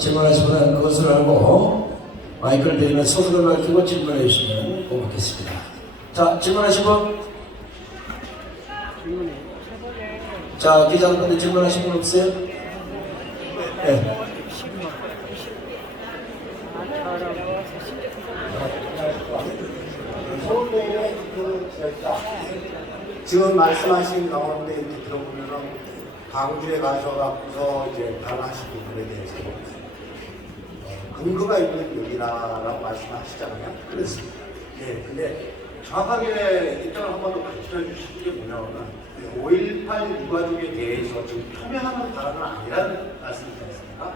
질문하시면 그것을 알고 마이크를 대면 소리를 밝히고 질문해 주시면 고맙겠습니다. 자, 질문하신 분? 자, 기자분들 질문하신 분 없어요? 네. 지금 말씀하신 가운데 이렇게 들어보면은 광주에 가셔갖고서 이제 발언하신 부분에 대해서 근거가 있는 얘기라고 말씀하시잖아요. 그렇습니다. 네, 근데 정확하게 입장을 한 번 더 밝혀 주시는 게 뭐냐면은 5.18 유가족에 대해서 지금 표명하는 발언은 아니라는 말씀이지 않습니까?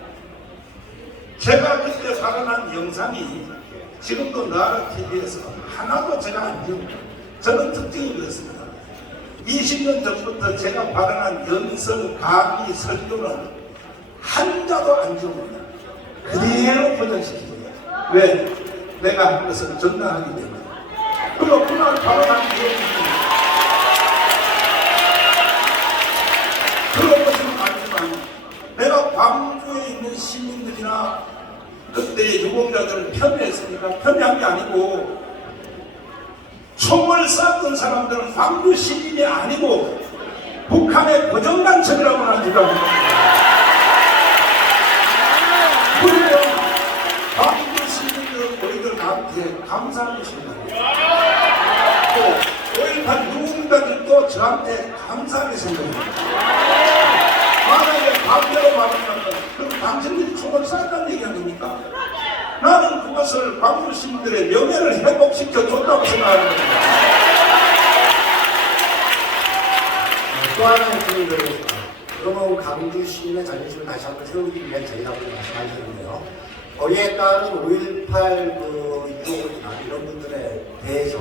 제가 그때 발언한 영상이 지금도 나라 TV에서 하나도 제가 안 지웁니다. 저는 특징이 그렇습니다. 20년 전부터 제가 발언한 연설, 강의, 설교는 한자도 안 지웁니다. 그대로 보존시킵니다. 왜? 내가 한 것을 전달하기 때문에. 그리고 그날 발언한 내용이 그런 것은 아니지만 내가 광주에 있는 시민들이나 그때 유공자들을 편애했습니까? 편애한 게 아니고 총을 쐈던 사람들은 광주 시민이 아니고 북한의 고정간첩이라고 하는 주장을 합니다. 그리고 광주 시민들은 우리들 나한테 감사하는 생각이에요. 또 5.18 유공자들도 저한테 감사하게 생각합니다. 만약에 반대로 말하면 그럼 당신들이 총을 쐈다는 얘기 아닙니까? 나는 그것을 광주 시민들의 명예를 회복시켜 줬다고 생각하는 겁니다. 또 하나의 질문을 드리겠습니다. 그러면 광주 시민의 자존심을 다시 한번 세우기 위한 제의라고 말씀하셨는데요. 거기에 따른 5.18 유족이나 이런 분들에 대해서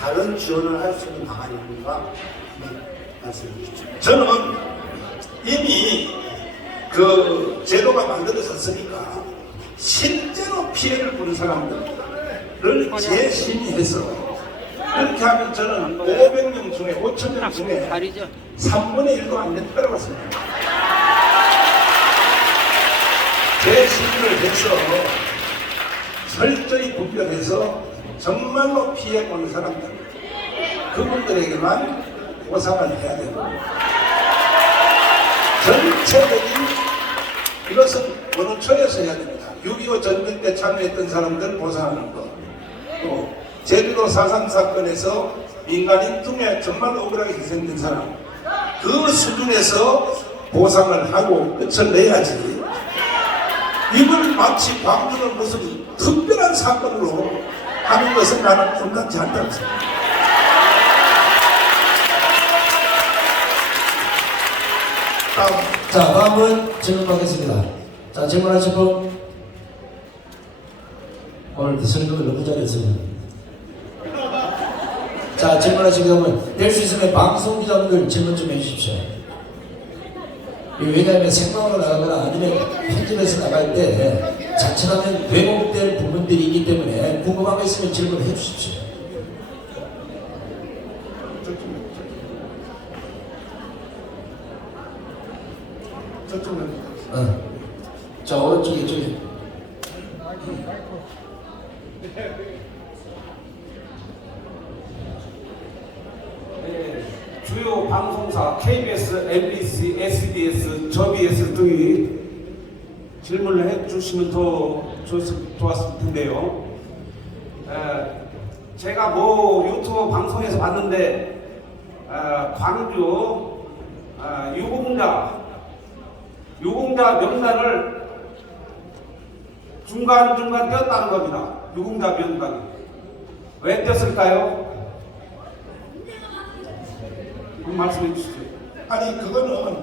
다른 지원을 할 수 있는 방안이 있는가 말씀해 주십시오. 저는 이미 그 제도가 만들어졌으니까 실제로 피해를 보는 사람들을 재심의해서 그렇게 하면 저는 500명 중에 5,000명 중에 3분의 1도 안 된다고 봤습니다. 재심의를 해서 철저히 분별해서 정말로 피해 보는 사람들 그분들에게만 보상을 해야 되고 전체적인 이것은 어느 초에서 해야 됩니다. 6.25 전쟁 때 참여했던 사람들 보상하는 것, 또 제주도 4.3 사건에서 민간인 중에 정말 억울하게 희생된 사람 그 수준에서 보상을 하고 끝을 내야지 이걸 마치 광주는 무슨 특별한 사건으로 하는 것은 나는 온당치 않다고 생각합니다. 자, 다음은 질문 받겠습니다. 자, 질문하실 분. 오늘 설교를 너무 잘했어요. 자, 질문하시면 될 수 있으면 방송기자분들 질문 좀 해주십시오. 왜냐하면 생방으로 나가거나 아니면 편집해서 나갈 때 자칫하면 왜곡될 부분들이 있기 때문에 궁금한 거 있으면 질문을 해주십시오. 자, 오른쪽에 이쪽에. 네, 주요 방송사 KBS, MBC, SBS, 저BS 등이 질문을 해주시면 더 좋았을 텐데요. 제가 유튜브 방송에서 봤는데 광주 유공자 명단을 중간중간 떼었다는 겁니다. 유공자 명단이. 왜 떼었을까요? 말씀해 주시죠. 아니 그거는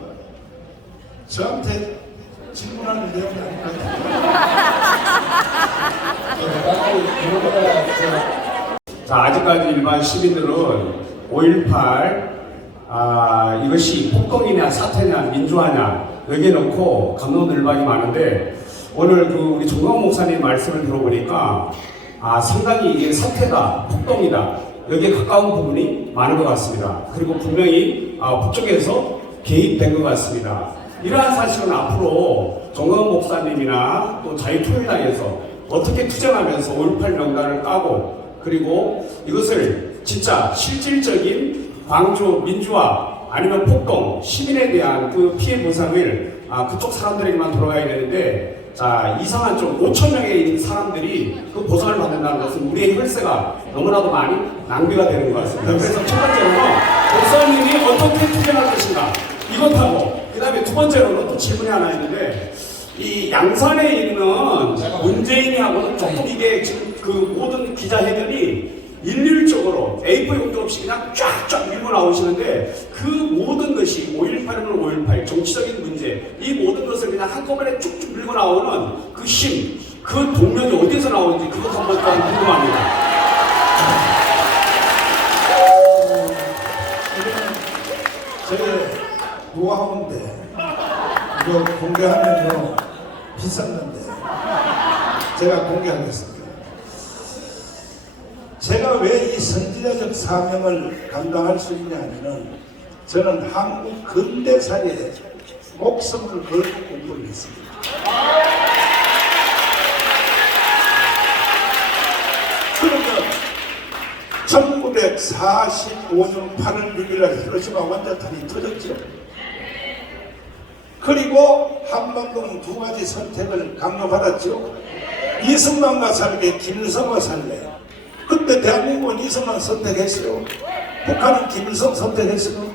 저한테 질문하는 내용이 아닌가요? 자, 아직까지 일반 시민들은 5.18 이것이 폭동이냐 사태냐 민주화냐 여기에 놓고 감론을박이 많은데 오늘 우리 종광 목사님 말씀을 들어보니까 상당히 이게 사태다 폭동이다 여기에 가까운 부분이 많은 것 같습니다. 그리고 분명히 북쪽에서 개입된 것 같습니다. 이러한 사실은 앞으로 정광훈 목사님이나 또 자유통일당에서 어떻게 투쟁하면서 5.18 명단을 까고 그리고 이것을 진짜 실질적인 광주 민주화 아니면 폭동, 시민에 대한 그 피해 보상을 그쪽 사람들에게만 돌아가야 되는데 자 이상한 좀 5천 명에 있는 사람들이 그 보상을 받는다는 것은 우리의 혈세가 너무나도 많이 낭비가 되는 것 같습니다. 그래서 첫 번째로는 목사님이 어떻게 투쟁할 것인가 이것하고 그 다음에 두 번째로는 또 질문이 하나 있는데 이 양산에 있는 문재인이하고는 조금 이게 지금 그 모든 기자회견이 일률적으로 A4 용도 없이 그냥 쫙쫙 밀고 나오시는데 그 모든 것이 5.18이면 5.18 정치적인 문제 이 모든 것을 그냥 한꺼번에 쭉쭉 밀고 나오는 그 힘, 그 동력이 어디서 나오는지 그것 한번 더 궁금합니다. 제 노하우인데 이거 공개하면요 비싼 건데 제가 공개하겠습니다. 제가 왜 이 선지자적 사명을 감당할 수 있냐 하면은 저는 한국 근대사에 목숨을 걸고 공부를 했습니다. 그러면 1945년 8월 6일 히로시마 원자탄이 터졌죠. 그리고 한반도는 두 가지 선택을 강요받았죠. 이승만과 살래, 김일성과 살래. 그때 대한민국은 이승만 선택했어요. 북한은 김일성 선택했어요.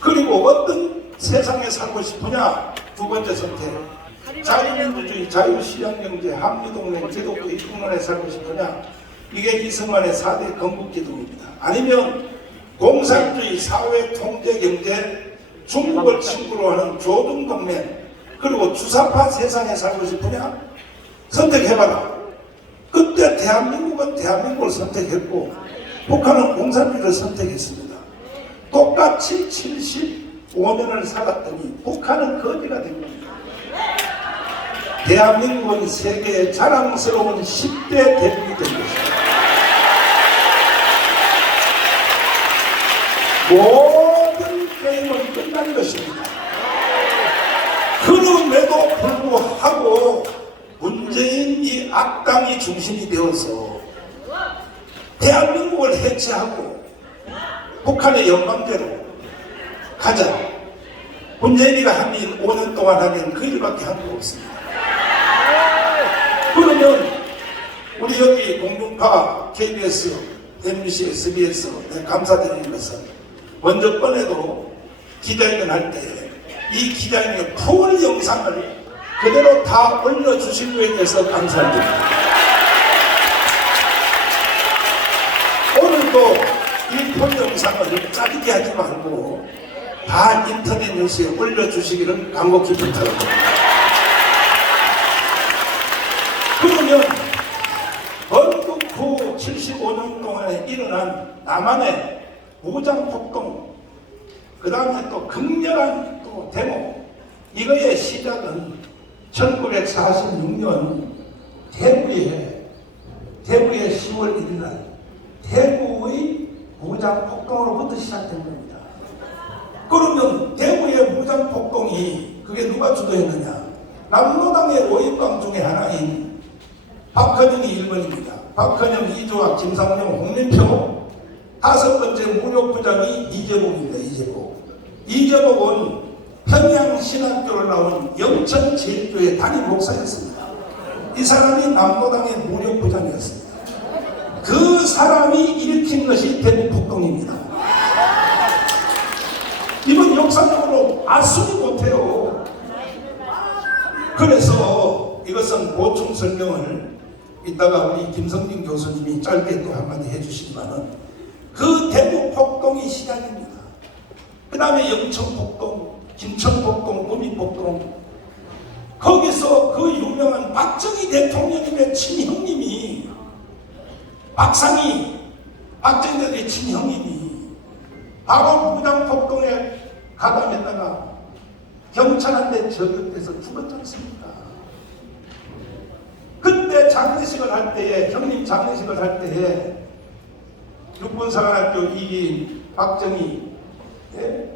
그리고 어떤 세상에 살고 싶으냐? 두 번째 선택. 자유민주주의, 자유시장경제, 한미동맹, 기독교 이국론에 살고 싶으냐? 이게 이승만의 4대 건국기둥입니다. 아니면 공산주의, 사회통제경제, 중국을 친구로 하는 조중동맹, 그리고 주사파 세상에 살고 싶으냐? 선택해봐라. 그때 대한민국은 대한민국을 선택했고 북한은 공산주의를 선택했습니다. 똑같이 75년을 살았더니 북한은 거지가 된 겁니다. 대한민국은 세계의 자랑스러운 10대 대국이 된 것입니다. 모든 게임은 끝난 것입니다. 그럼에도 불구하고 문재인 이 악당이 중심이 되어서 대한민국을 해체하고 북한의 영광대로 가자. 문재인이가 한 5년 동안 하면 그 일밖에 한 거 없습니다. 그러면 우리 여기 공중파, KBS, MBC, SBS 감사드리는 것은 먼저 번에도 기자회견 할 때 이 기자회견 풀 영상을 그대로 다 올려주신 거에 대해서 감사드립니다. 오늘도 이 풀 영상을 짜리게 하지 말고 다 인터넷 뉴스에 올려주시기를 간곡히 부탁합니다. 그러면 건국 후 75년 동안에 일어난 남한의 무장폭동, 그 다음에 또 극렬한 또 데모, 이거의 시작은 1946년 대구의 10월 1일 날 대구의 무장폭동으로부터 시작된 겁니다. 그러면 대구의 무장폭동이 그게 누가 주도했느냐? 남로당의 5인방 중에 하나인 박헌영이 1번입니다. 박헌영, 이조학, 김상용, 홍림표. 5번째 무력부장이 이재복입니다. 이재복은 평양신학교를 나온 영천제일교회 담임 목사였습니다. 이 사람이 남로당의 무력부장이었습니다. 그 사람이 일으킨 것이 대구폭동입니다. 이건 역사적으로 알수도 못해요. 그래서 이것은 보충 설명을 이따가 우리 김성진 교수님이 짧게 또 한마디 해주시지만은 그 대구폭동이 시작입니다. 그 다음에 영천폭동, 김천폭동, 구미폭동, 거기서 그 유명한 박정희 대통령님의 친형님이 박정희 대통령의 친형님이 바로 무장폭동에 가담했다가 경찰한테 저격돼서 죽었지 않습니까? 그때 장례식을 할 때에, 형님 장례식을 할 때에 육군사관학교 2기인 박정희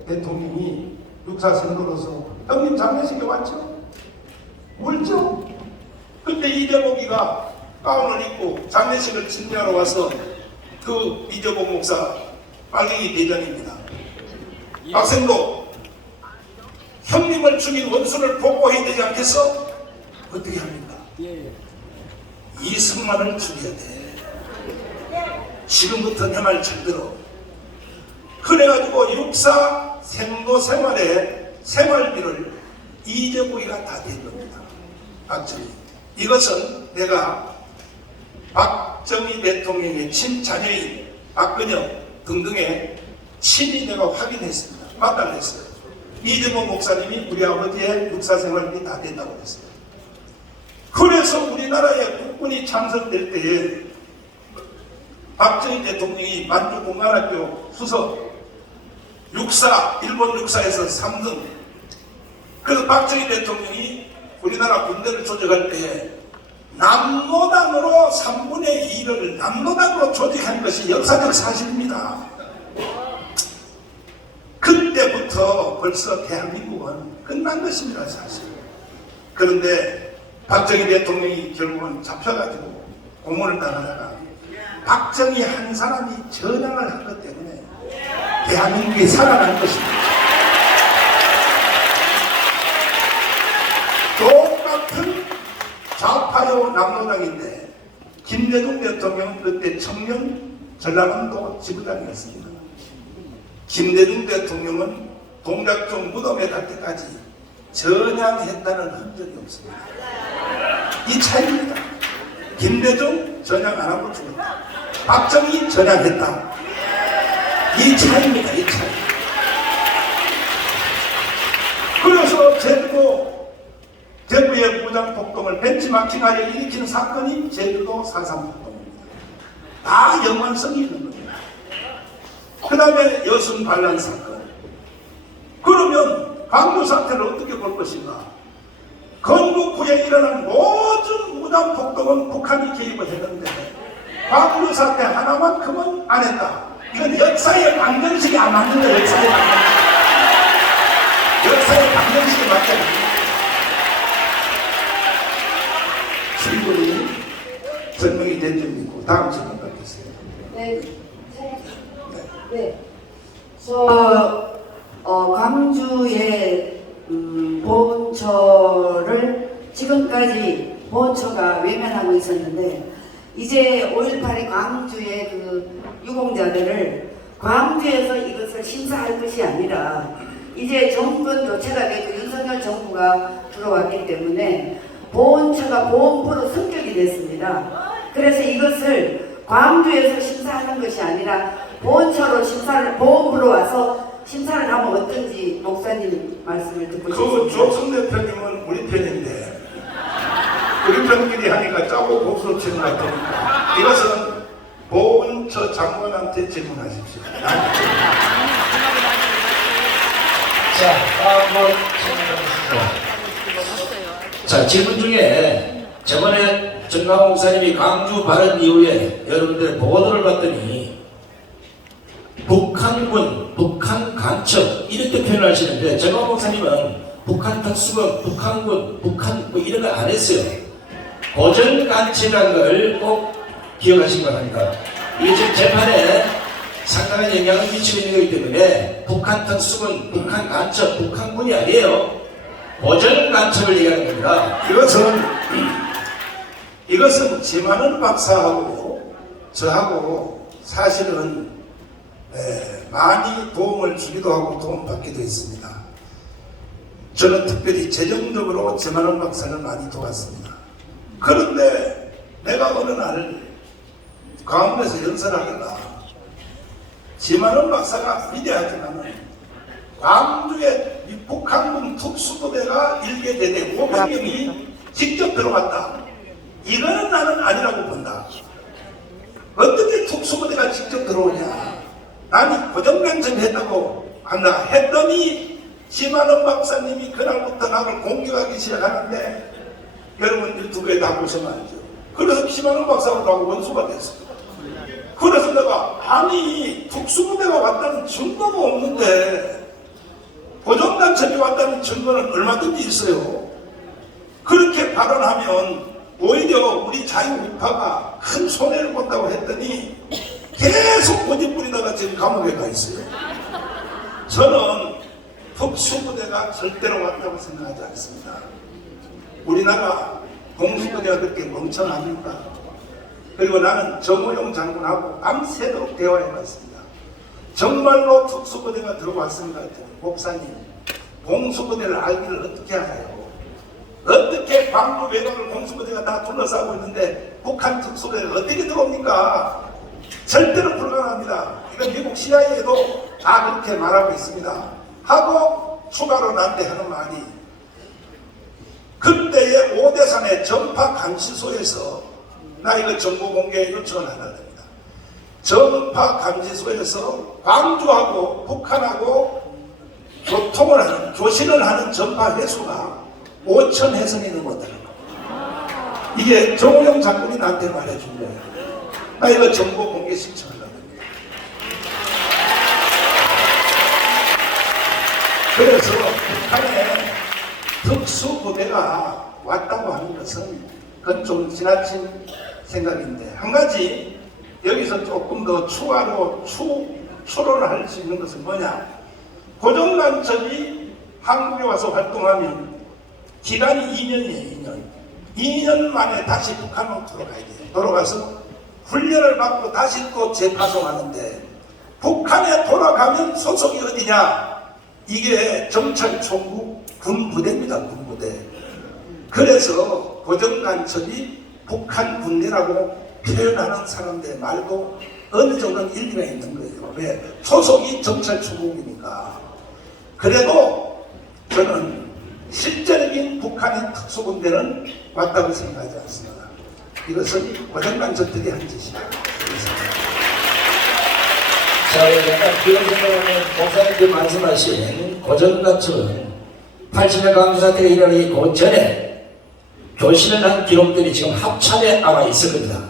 대통령이 육사생도로서 형님 장례식에 왔죠? 울죠? 그때 이재복이가 가운을 입고 장례식을 진지하러 와서 그 이재복 목사 빨갱이 대장입니다. 박생도 형님을 죽인 원수를 복구해야 되지 않겠어? 어떻게 합니까? 이승만을 죽여야 돼. 지금부터 내 말 잘 들어. 그래가지고 육사 생도 생활의 생활비를 이재복이가 다 댄 겁니다. 박정희. 이것은 내가 박정희 대통령의 친자녀인 박근영 등등의 친히 내가 확인했습니다. 맞다고 했어요. 이재복 목사님이 우리 아버지의 육사 생활비 다 댄다고 했어요. 그래서 우리나라에 국군이 창설될 때에 박정희 대통령이 만주공관학교 수석 육사, 일본 육사에서 3등. 그래서 박정희 대통령이 우리나라 군대를 조직할 때 남로당으로 3분의 2를 남로당으로 조직한 것이 역사적 사실입니다. 그때부터 벌써 대한민국은 끝난 것입니다, 사실. 그런데 박정희 대통령이 결국은 잡혀가지고 고문을 당하다가 박정희 한 사람이 전향을 한 것 때문에 대한민국이 살아난 것입니다. 똑같은 좌파요 남로당인데 김대중 대통령은 그때 청년 전라남도 지부장이었습니다. 김대중 대통령은 동작동 무덤에 갈 때까지 전향했다는 흔적이 없습니다. 이 차이입니다. 김대중 전향 안 하고 죽었다. 박정희 전향했다. 이 차이입니다. 이 차이. 그래서 제주도 대구의 무장폭동을 벤치마킹하여 일으키는 사건이 제주도 4.3폭동입니다. 다 연관성이 있는 겁니다. 그 다음에 여순 반란 사건. 그러면 광주 사태를 어떻게 볼 것인가? 건국 후에 일어난 모든 무장폭동은 북한이 개입을 했는데 광주 사태 하나만큼은 안 했다. 이건 역사의 방정식이 안 맞는다. 역사의 방정식. 역사의 방정식이 맞지 않습니다. 질문이 설명이 된 점이 있고 다음 질문 받겠습니다. 네. 네. 저 광주의 보훈처를 지금까지 보훈처가 외면하고 있었는데 이제 5.18의 광주의 그 유공자들을 광주에서 이것을 심사할 것이 아니라 이제 정권 교체가 되고 윤석열 정부가 들어왔기 때문에 보훈처가 보훈부로 승격이 됐습니다. 그래서 이것을 광주에서 심사하는 것이 아니라 보훈처로 보훈부로 와서 심사를 하면 어떤지 목사님 말씀을 듣고 싶습니다. 그 조성 대표님은 우리 편인데 우리 편끼리 하니까 짜고 복수 치는 것 같으니까 이것은 보훈처 장관한테 질문하십시오. 자, 한번 질문해주시죠. 자, 질문 중에 저번에 정강 목사님이 광주 발언 이후에 여러분들 보도를 봤더니 북한군, 북한 간첩 이렇게 표현을 하시는데 정강 목사님은 북한 특수군, 북한군, 북한 뭐 이런 거 안 했어요. 고전 간첩이라는 걸 꼭 기억하신 것 같습니다. 이게 지금 재판에 상당한 영향을 미치고 있는 거기 때문에 북한 특수군, 북한 간첩, 북한군이 아니에요. 고전 간첩을 얘기하는 겁니다. 이것은 지만은 박사하고 저하고 사실은 많이 도움을 주기도 하고 도움받기도 했습니다. 저는 특별히 재정적으로 지만은 박사를 많이 도왔습니다. 그런데 내가 어느 날 강원에서 연설하다가 지만은 박사가 위대하지만 광주에 북한군 특수부대가 1개대대 500명이 직접 들어갔다. 이거는 나는 아니라고 본다. 어떻게 특수부대가 직접 들어오냐. 나는 고정간첩했다고 한다 했더니 심한원 박사님이 그날부터 나를 공격하기 시작하는데 여러분 유튜브에 다 보시면 알죠. 그래서 심한원 박사하고 나하고 원수가 됐습니다. 그래서 내가 아니 특수부대가 왔다는 증거가 없는데 고정간첩이 왔다는 증거는 얼마든지 있어요. 그렇게 발언하면 오히려 우리 자유우파가 큰 손해를 본다고 했더니 계속 고집 부리다가 지금 감옥에 가 있어요. 저는 특수부대가 절대로 왔다고 생각하지 않습니다. 우리나라 공수부대가 그렇게 멍청합니까? 그리고 나는 정호용 장군하고 밤새도록 대화해봤습니다. 정말로 특수부대가 들어왔습니까? 목사님, 공수부대를 알기를 어떻게 알아요? 어떻게 광주 외곽을 공수부대가 다 둘러싸고 있는데 북한 특수부대를 어떻게 들어옵니까? 절대로 불가능합니다. 이건 미국 CIA도 다 그렇게 말하고 있습니다. 하고 추가로 나한테 하는 말이 그때의 오대산의 전파 감시소에서 나 이거 정보 공개 요청을 하나 됩니다. 전파 감시소에서 광주하고 북한하고 교통을 하는 교신을 하는 전파 회수가 5천 회선이 넘었다는 겁니다. 이게 정호영 장군이 나한테 말해준 거예요. 나 이거 정보 공개 신청하려고 합니다. 그래서 북한의 특수부대가 왔다고 하는 것은 그건 좀 지나친 생각인데 한 가지 여기서 조금 더 추가로 추론을 할 수 있는 것은 뭐냐? 고정간첩이 한국에 와서 활동하면 기간이 2년이에요. 2년 만에 다시 북한으로 돌아가야 돼요. 돌아가서 훈련을 받고 다시 또 재파송하는데 북한에 돌아가면 소속이 어디냐? 이게 정찰총국 군부대입니다. 군부대. 그래서 고정간첩이 북한 군대라고 표현하는 사람들 말고 어느 정도는 일리가 있는 거예요. 왜? 소속이 정찰총국이니까. 그래도 저는 실제적인 북한의 특수군대는 왔다고 생각하지 않습니다. 이것은 고정간첩들이 한 짓이다. 자, 약간 그런 생각하면 목사님들 말씀하신 고정간첩은 80년 강사태가 일어나기 그 전에 교신을 한 기록들이 지금 합참에 아마 있을 겁니다.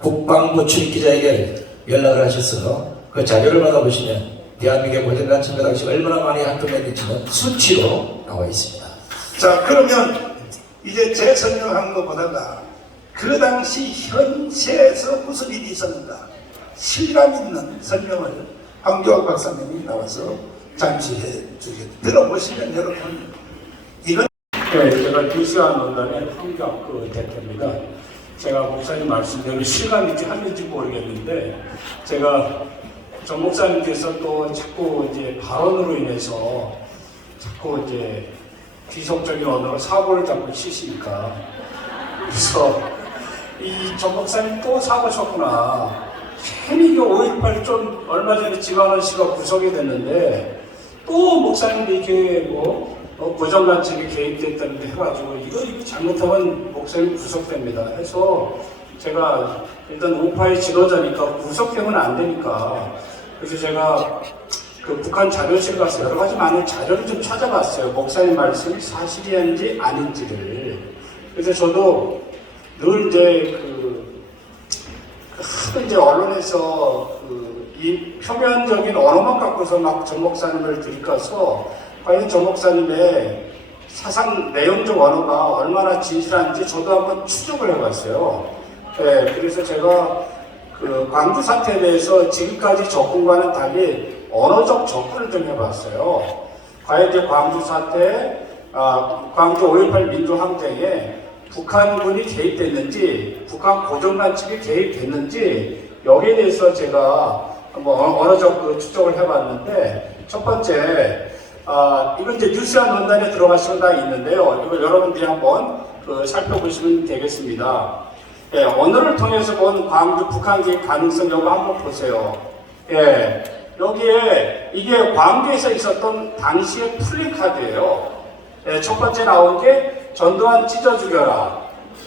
국방부 출입기자에게 연락을 하셔서 그 자료를 받아보시면 대한민국의 고정간첩 당시 얼마나 많이 활동했는지 수치로 나와 있습니다. 자, 그러면 이제 제 설명한 것보다가 그 당시 현세에서 무슨 일이 있었는가 실감 있는 설명을 황교안 박사님이 나와서 잠시 해주게 들어보시면 여러분 이건 네, 제가 뉴스와 논단의 황교안 대표입니다. 제가 목사님 말씀대로 실감있게 하는지 모르겠는데 제가 정 목사님께서 또 자꾸 이제 발언으로 인해서 자꾸 이제 귀속적인 언어로 사고를 자꾸 치시니까 그래서 이 정 목사님 또 사고 쳤구나. 괜히 5.18 좀 얼마 전에 지만원 씨가 구속이 됐는데 또 목사님이 이렇게 고정간첩이 개입됐다는데 해가지고 이거 잘못하면 목사님 구속됩니다 해서 제가 일단 우파의 지도자니까 구속되면 안 되니까 그래서 제가 그 북한 자료실 가서 여러 가지 많은 자료를 좀 찾아봤어요. 목사님 말씀이 사실인지 아닌지를. 그래서 저도 늘 이제 하도 이제 언론에서 이 표면적인 언어만 갖고서 막 정 목사님을 들이켜서 과연 정 목사님의 사상 내용적 언어가 얼마나 진실한지 저도 한번 추적을 해봤어요. 네, 그래서 제가 그 광주 사태에 대해서 지금까지 접근과는 달리 언어적 접근을 좀 해봤어요. 과연 이제 광주 사태, 광주 5.18 민주항쟁에 북한군이 개입됐는지, 북한 고정간첩이 개입됐는지 여기에 대해서 제가 언어적 추적을 해봤는데 첫 번째, 이건 이제 뉴스와 논단에 들어가시고 다 있는데요. 이거 여러분들이 한번 살펴보시면 되겠습니다. 예, 언어를 통해서 본 광주 북한 개입 가능성 여부 한번 보세요. 예, 여기에 이게 광주에서 있었던 당시의 플래카드예요. 예, 첫 번째 나온 게 전두환 찢어 죽여라.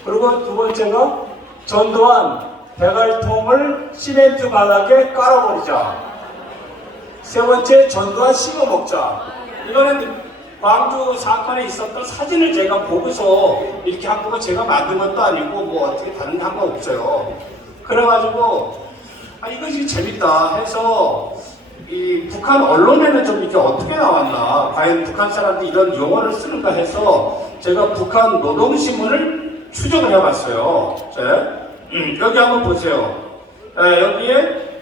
그리고 두 번째가 전두환 대갈통을 시멘트 바닥에 깔아버리자. 세 번째 전두환 씹어 먹자. 이거는 광주 사건에 있었던 사진을 제가 보고서 이렇게 한 거고 제가 만든 것도 아니고 뭐 어떻게 다른 한 거 없어요. 그래가지고 이거 지금 재밌다 해서 이 북한 언론에는 좀 이렇게 어떻게 나왔나, 과연 북한 사람들이 이런 용어를 쓰는가 해서 제가 북한 노동신문을 추적을 해봤어요. 여기 한번 보세요. 여기에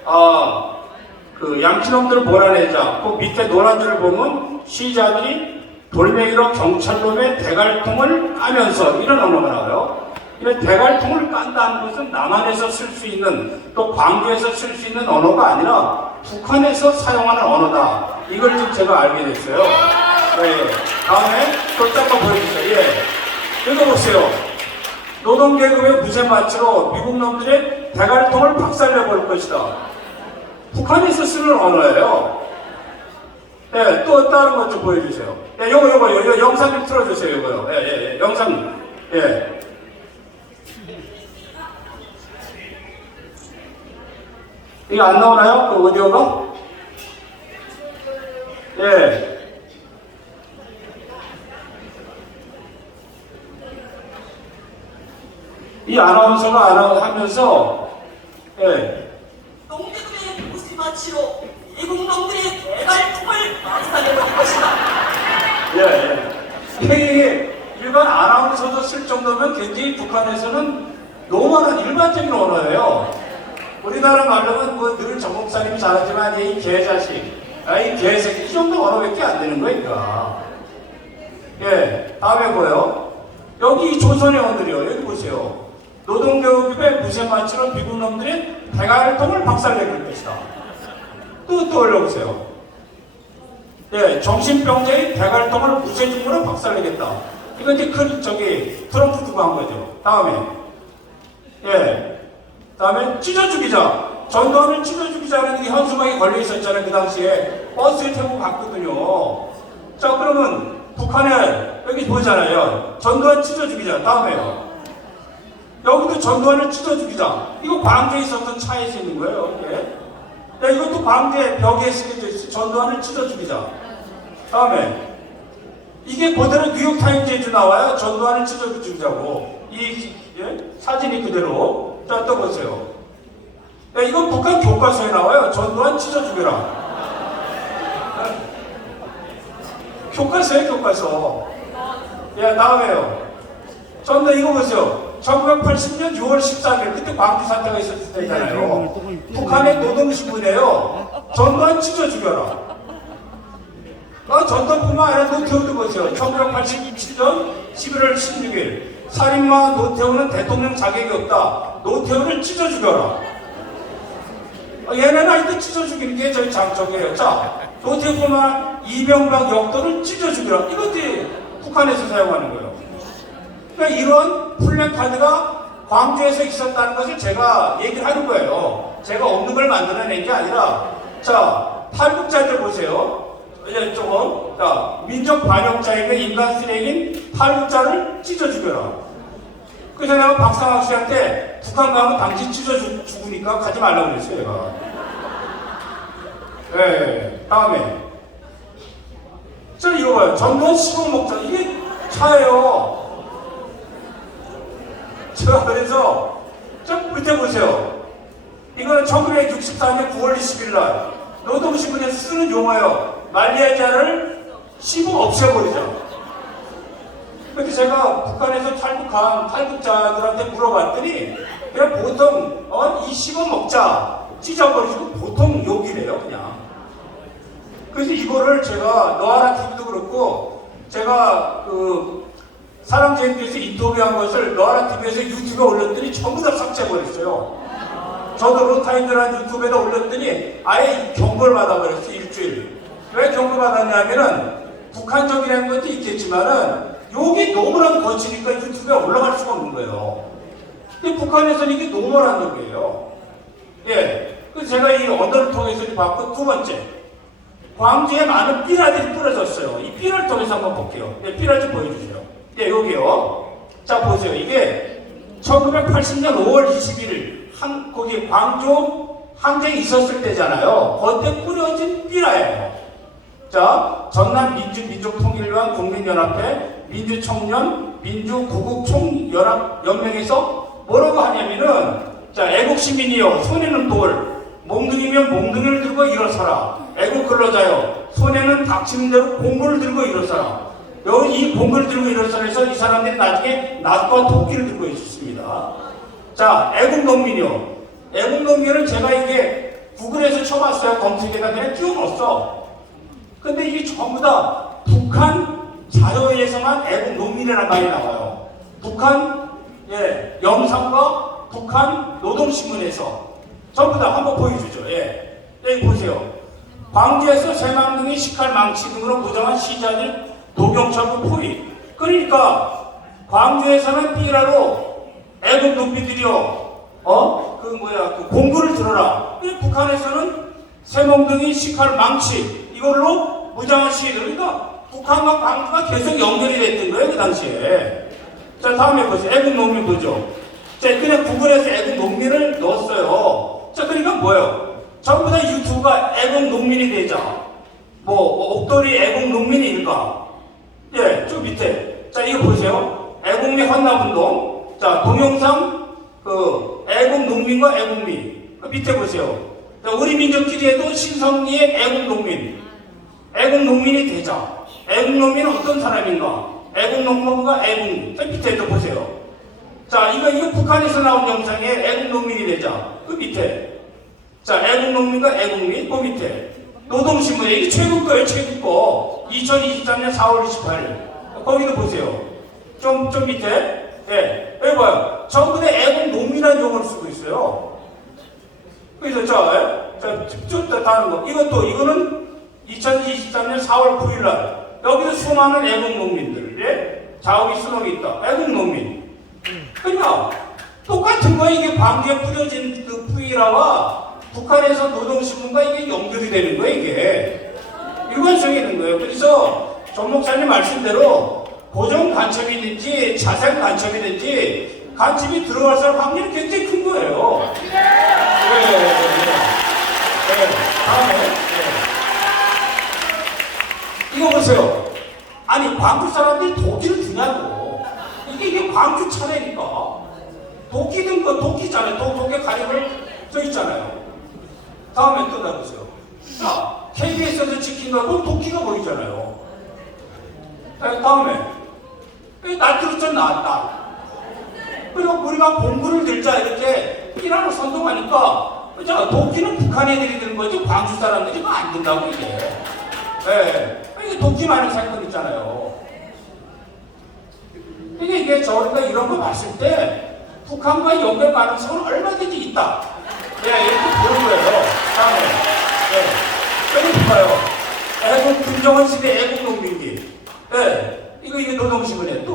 그 양키놈들 몰아내자. 그 밑에 노란 줄을 보면 시작이 돌멩이로 경찰놈의 대갈통을 까면서 이런 언어가 나와요. 이런 대갈통을 깐다는 것은 남한에서 쓸 수 있는, 또 광주에서 쓸 수 있는 언어가 아니라 북한에서 사용하는 언어다. 이걸 지금 제가 알게 됐어요. 다음에 그걸 잠깐 보여주세요. 읽어보세요. 노동계급의 무쇠 마취로 미국 놈들의 대갈통을 박살내볼 것이다. 북한에서 쓰는 언어예요. 또 다른 것 좀 보여주세요. 요거 영상 좀 틀어주세요. 요거요. 영상. 이거 안 나오나요? 그 오디오가? 이 아나운서가 하면서 농대금의 무쇠마취로 미국 놈들의 대갈통을 박살내볼 것이다. 이게 일반 아나운서도 쓸 정도면 굉장히 북한에서는 노멀한 일반적인 언어예요. 우리나라 말로는 뭐 늘 정 목사님이 잘하지만 이 개자식, 이 개새끼, 이 정도 언어밖에 안 되는 거니까. 다음에 뭐요? 여기 조선의 언어들이요. 여기 보세요. 노동교육의 무쇠마취로 미국 놈들이 대갈통을 박살내볼 것이다. 또 올려보세요. 정신병자의 대갈통을 무쇠중으로 박살내겠다. 이건 이제 트럼프 두고 한 거죠. 다음에 찢어 죽이자. 전두환을 찢어 죽이자는 게 현수막에 걸려 있었잖아요. 그 당시에 버스에 태우고 갔거든요. 자, 그러면 북한에 여기 보잖아요. 전두환 찢어 죽이자. 다음에요. 여기도 전두환을 찢어 죽이자. 이거 광주에 있었던 차에서 있는 거예요. 이것도 광주에 벽에 쓰여져 있어. 전두환을 찢어 죽이자. 다음에 이게 그대로 뉴욕타임즈에도 나와요. 전두환을 찢어 죽이자고. 사진이 그대로. 자, 또 보세요. 이건 북한 교과서에 나와요. 전두환 찢어 죽여라. 교과서에 교과서. 다음에요. 전두환 이거 보세요. 1980년 6월 14일 그때 광주 사태가 있었을 때잖아요. 북한의 노동신문이에요. 전두환 찢어 죽여라. 전두환뿐만 아니라 노태우도 보세요. 1987년 11월 16일 살인마 노태우는 대통령 자격이 없다. 노태우를 찢어 죽여라. 얘네는 하여튼 찢어 죽이는 게 저희 장점이에요. 자, 노태우뿐만 이명박 역도를 찢어 죽여라. 이것들이 북한에서 사용하는 거예요. 그러니까 이런 플래카드가 광주에서 있었다는 것을 제가 얘기를 하는 거예요. 제가 없는 걸 만들어낸 게 아니라. 자, 탈북자들 보세요. 조금. 자, 민족 반역자에게 인간 쓰레기인 탈북자를 찢어 죽여라. 그래서 내가 박상학 씨한테 북한 가면 당신 찢어 죽으니까 가지 말라고 그랬어요, 제가. 다음에. 자, 이거 봐요. 전두환 시범 먹자. 이게 차예요. 제가 그래서 좀 밑에 보세요. 이거는 1964년 9월 20일 날 노동신문에서 쓰는 용어예요. 말리아자를 시범 없애버리자. 근데 제가 북한에서 탈북한 탈북자들한테 물어봤더니 그냥 보통 이 시범 먹자 찢어버리고 보통 욕이래요, 그냥. 그래서 이거를 제가 너하나 TV도 그렇고 제가 사람제일교에서 인터뷰한 것을 너하나 TV에서 유튜브에 올렸더니 전부 다 삭제해버렸어요. 저도 로타임즈라는 유튜브에다 올렸더니 아예 경고를 받아버렸어요. 일주일. 왜 경고 받았냐면은 북한적이라는 것도 있겠지만은 욕이 너무나도 거치니까 유튜브에 올라갈 수가 없는 거예요. 근데 북한에서는 이게 노멀한 욕이에요. 그래서 제가 이 언어를 통해서 봤고, 두 번째, 광주에 많은 삐라들이 뿌려졌어요. 이 삐라를 통해서 한번 볼게요. 삐라 좀 보여주세요. 여기요. 자, 보세요. 이게 1980년 5월 21일 거기 광주 항쟁이 있었을 때잖아요. 그때 뿌려진 삐라예요. 자, 전남 민족통일위원 국민연합회 민주청년 민주구국총연합연맹에서 뭐라고 하냐면은, 자, 애국시민이요 손에는 돌 몽둥이면 몽둥이를 들고 일어서라. 애국 근로자여, 손에는 닥치는 대로 공구를 들고 일어서라. 여기 이 공구를 들고 일어서라 해서 이 사람들이 나중에 낫과 도끼를 들고 있었습니다. 자, 애국 농민이요. 애국 농민을 제가 이게 구글에서 쳐봤어요. 검색에다 그냥 띄워놓았어. 근데 이게 전부 다 북한 자료에서만 애국 농민이라는 말이 나와요. 북한 영상과 북한 노동신문에서 전부 다 한번 보여주죠. 여기 보세요. 광주에서 새망둥이 식칼 망치 등으로 무장한 시자들 도경철구 포위. 그러니까 광주에서는 삐라로 애국 농민들이요. 그 공구를 들어라. 북한에서는 새몽둥이 식칼 망치 이걸로 무장한 시위들. 그러니까 북한과 광주가 계속 연결이 됐던 거예요, 그 당시에. 자, 다음에 보세요. 애국 농민 보죠. 자, 그냥 구글에서 애국 농민을 넣었어요. 자, 그러니까 뭐예요? 전부 다 유튜브가 애국 농민이 되자. 옥돌이 애국 농민이 일까? 좀 밑에. 자, 이거 보세요. 애국민 헌납운동. 자, 동영상, 애국 농민과 애국민. 밑에 보세요. 자, 우리 민족끼리에도 신성리의 애국 농민. 애국 농민이 되자. 애국 농민은 어떤 사람인가? 애국 농민과 애국민. 자, 밑에 또 보세요. 자, 이거 북한에서 나온 영상에 애국 농민이 되자. 그 밑에. 자, 애국 농민과 애국민. 그 밑에. 노동신문에 이게 최근 거예요, 최근 거. 2023년 4월 28일. 거기도 보세요. 좀 밑에. 여기 봐요. 전부 다 애국 농민이라는 용어를 쓰고 있어요. 그래서 좀 다른 거. 이거는 2023년 4월 9일 날. 여기서 수많은 애국 농민들, 자욱이 수록이 있다. 애국 농민. 그러니까 똑같은 거예요. 이게 광주에 뿌려진 그 푸이라와 북한에서 노동신문과 이게 연결이 되는 거예요. 이게 일관성이 있는 거예요. 그래서 전 목사님 말씀대로 고정 간첩이든지 자생 간첩이든지 간첩이 들어갈 사람 확률이 굉장히 큰 거예요. 다음에 이거 보세요. 아니, 광주 사람들이 도끼를 드냐고. 이게 광주 차례니까. 도끼 든 거 도끼잖아요. 도끼 가림을 써 있잖아요. 다음에 또 나보세요. 자, KBS에서 찍힌 거고 도끼가 보이잖아요. 다음에 날 들었잖아, 나. 그리고 우리가 공구를 들자 이렇게 이라고 선동하니까 자, 도끼는 북한 애들이 드는 거지 광주 사람들이 그거 안 된다고 이게. 이게 도끼 많은 사건 있잖아요. 이게 저희가 이런 거 봤을 때 북한과 연결 가능성은 얼마든지 있다. 이렇게 보는 거예요. 다음에 여기 봐요. 애국 김정은 시대 애국 농민기. 이게 노동신문에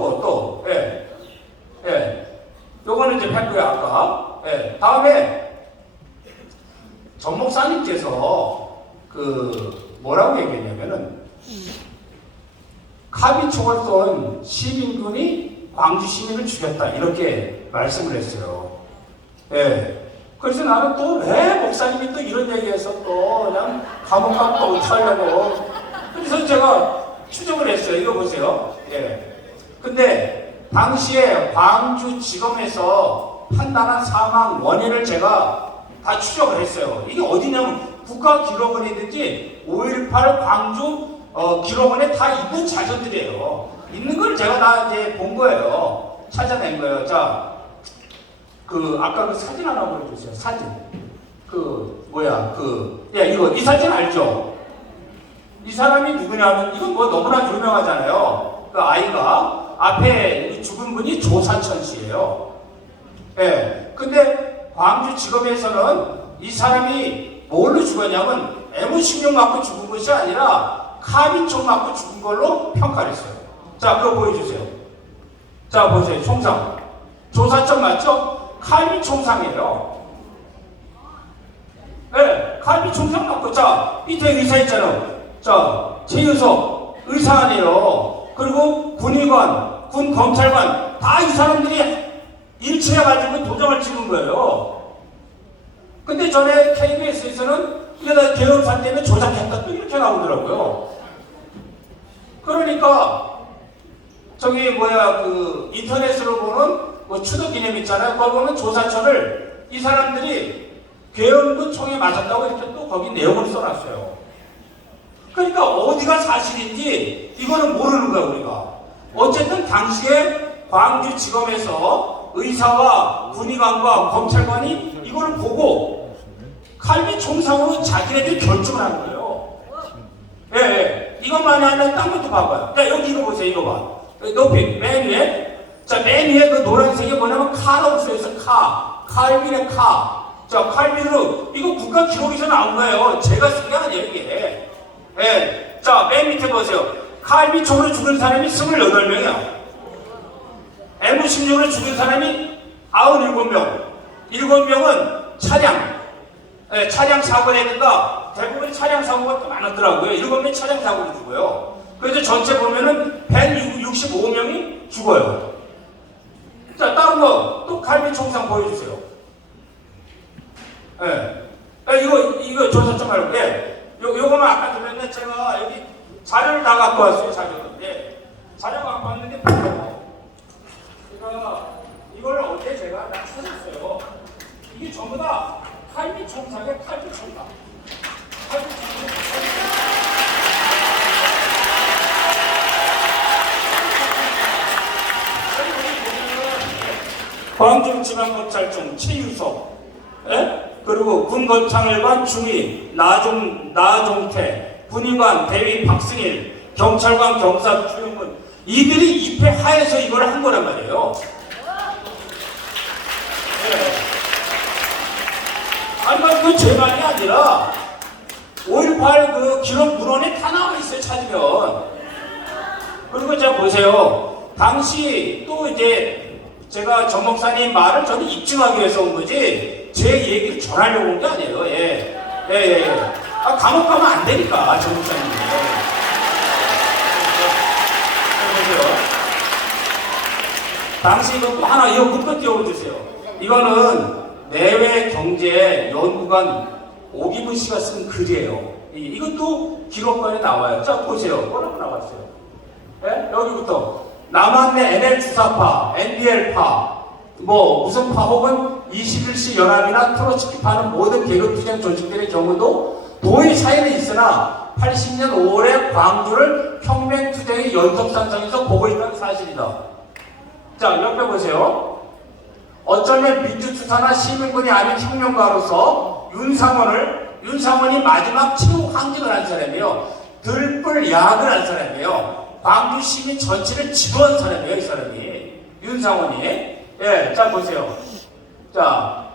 요거는 이제 팩트야 아까. 다음에 전 목사님께서 뭐라고 얘기했냐면은 카비총을 쏜 시민군이 광주 시민을 죽였다 이렇게 말씀을 했어요. 그래서 나는 또 왜 목사님이 또 이런 얘기해서 또 그냥 감옥 가면 또 어떡하려고. 그래서 제가 추정을 했어요. 이거 보세요. 근데 당시에 광주지검에서 판단한 사망 원인을 제가 다 추적을 했어요. 이게 어디냐면 국가기록원이든지 5.18 광주 기록원에 다 있는 자료들이에요. 있는 걸 제가 다 이제 본 거예요. 찾아낸 거예요. 자, 아까 그 사진 하나 보여주세요. 사진. 이거, 이 사진 알죠? 이 사람이 누구냐면, 이건 뭐 너무나 유명하잖아요. 그 아이가, 앞에 죽은 분이 조사천 씨예요. 근데 광주지검에서는 이 사람이 뭘로 죽었냐면, M16 맞고 죽은 것이 아니라, 카빈총 맞고 죽은 걸로 평가를 했어요. 자, 그거 보여주세요. 자, 보세요. 총상. 조사천 맞죠? 칼비 총상이에요. 칼비 총상 맞고, 자, 밑에 의사 있잖아요. 자, 최윤석 의사 아니에요. 그리고 군의관, 군 검찰관 다 이 사람들이 일치해가지고 도장을 찍은 거예요. 근데 전에 KBS에서는 이러다 계엄사 때문에 조작했다 또 이렇게 나오더라고요. 그러니까 인터넷으로 보는 추도 기념 있잖아요. 거기 보면 조사천을 이 사람들이 계엄도 총에 맞았다고 이렇게 또 거기 내용을 써놨어요. 그러니까 어디가 사실인지 이거는 모르는 거야 우리가. 어쨌든 당시에 광주지검에서 의사와 군의관과 검찰관이 이걸 보고 칼비 총상으로 자기네들이 결정을 한 거예요. 예, 예. 이것만이 아니라 딴 것도 봐봐요. 자, 여기 이거 보세요. 이거 봐. 높이 맨 위에. 자, 맨 위에 그 노란색이 뭐냐면 카라고 써있어. 칼빈의 카. 자, 칼빈으로 이거 국가 기록에서 나온 거예요. 제가 쓴 게 아니에요 이게. 예. 자, 맨 밑에 보세요. 칼빈 총으로 죽은 사람이 28명이야. M16으로 죽은 사람이 97명. 7명은 차량. 예, 차량 사고 내니까 대부분 차량 사고가 또 많았더라고요. 7명이 차량 사고로 죽어요. 그래서 전체 보면은 165명이 죽어요. 자, 다른 거 또 칼빈 총상 보여주세요. 예. 이거 조사 좀 하려고. 예. 요거만 아까 들었는데 제가 여기 자료를 다 갖고 왔어요. 자료인데 자료 갖고 왔는데 보세요. 이걸 어제 제가 다 찾았어요. 이게 전부 다 칼빈 총상의 칼빈 총상. 칼빈 총상. 광주지방검찰청 최유석, 예? 그리고 군검찰관 중위 나종태, 군의관 대위 박승일, 경찰관 경사 주영문, 이들이 입회하에서 이걸 한 거란 말이에요. 예. 아니, 그건 제 말이 아니라 5.18 그 기록 문헌에 다 나와 있어요, 찾으면. 그리고 자 보세요. 당시 또 이제 제가 정 목사님 말을 저는 입증하기 위해서 온 거지 제 얘기를 전하려고 온 게 아니에요. 예. 예, 예. 아, 감옥 가면 안 되니까, 정 목사님. 보세요. 당시 이거 또 하나, 이거 묶어 띄워주세요. 이거는 내외경제연구관 오기문 씨가 쓴 글이에요. 이것도 기록관에 나와요. 자, 보세요. 뭐라고 나왔어요? 예? 여기부터. 남한내 NL 주사파, NBL파, 무슨 파 혹은 21시 연합이나 트로츠키파는 모든 계급투쟁 조직들의 경우도 도의 차이는 있으나 80년 5월에 광주를 혁명투쟁의 연속산성에서 보고 있다는 사실이다. 자, 옆에 보세요. 어쩌면 민주투사나 시민군이 아닌 혁명가로서 윤상원이 마지막 최후 항쟁을 한 사람이에요. 들불 야학을 한 사람이에요. 광주 시민 전체를 지도한 사람이에요, 이 사람이. 윤상원이. 예, 자, 보세요. 자,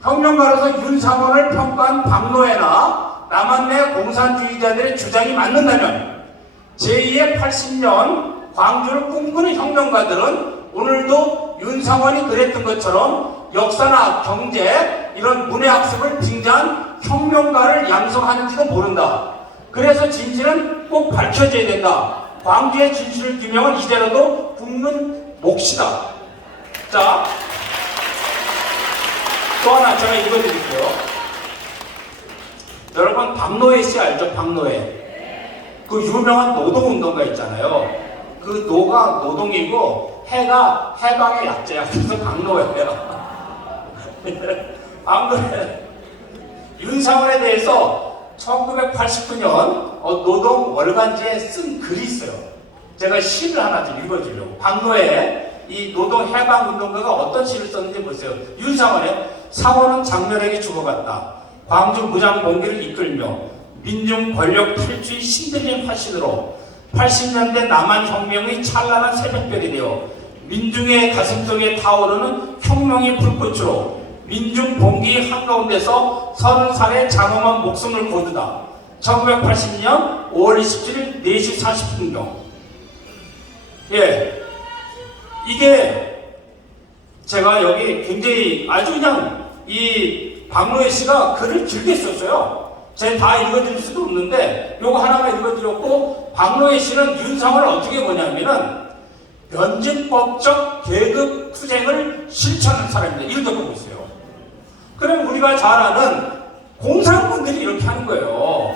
혁명가로서 윤상원을 평가한 박노해나 남한내 공산주의자들의 주장이 맞는다면 제2의 80년 광주를 꿈꾸는 혁명가들은 오늘도 윤상원이 그랬던 것처럼 역사나 경제, 이런 문해학습을 빙자한 혁명가를 양성하는지도 모른다. 그래서 진실은 꼭 밝혀져야 된다. 광주의 진실을 규명은 이제라도 국민 몫이다. 자, 또 하나 제가 읽어드릴게요. 여러분 박노해 씨 알죠? 박노해. 그 유명한 노동운동가 있잖아요. 그 노가 노동이고 해가 해방의 약자야. 그래서 박노해예요. 박노해. 윤상원에 대해서 1989년 노동 월간지에 쓴 글이 있어요. 제가 시를 하나 좀 읽어주려고. 박노해 이 노동 해방 운동가가 어떤 시를 썼는지 보세요. 윤상원의 상원은 장렬하게 죽어갔다. 광주 무장 봉기를 이끌며 민중 권력 탈주의 신들린 화신으로 80년대 남한혁명의 찬란한 새벽별이 되어 민중의 가슴속에 타오르는 혁명의 불꽃으로 민중 봉기 한가운데서 30살의 장엄한 목숨을 거두다. 1980년 5월 27일 4시 40분경. 예. 이게 제가 여기 굉장히 아주 그냥 이 박노해 씨가 글을 길게 썼어요. 제가 다 읽어드릴 수도 없는데 요거 하나만 읽어드렸고, 박노해 씨는 윤상을 어떻게 보냐면은 변증법적 계급 투쟁을 실천하는 사람입니다. 이렇게 보고 있어요. 그럼 우리가 잘 아는 공산군들이 이렇게 하는 거예요.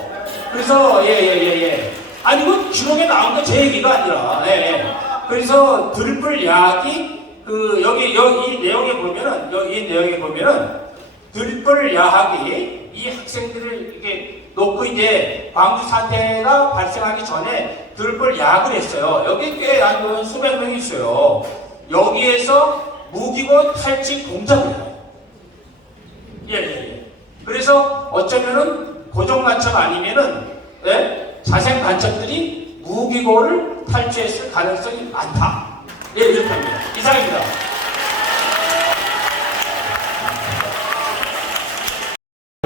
그래서 예. 아니 이거 기록에 나온 거 제 얘기가 아니라 예. 그래서 들불 야학이 그 여기 이 내용에 보면은 들불 야학이 이 학생들을 이게 놓고 이제 광주 사태가 발생하기 전에 들불 야학을 했어요. 여기 꽤 한 수백 명이 있어요. 여기에서 무기고 탈취 공작을 해요. 예. 그래서 어쩌면은 고정 간첩 아니면은 자생 간첩들이 무기고를 탈취했을 가능성이 많다. 예, 이렇게 합니다. 이상입니다.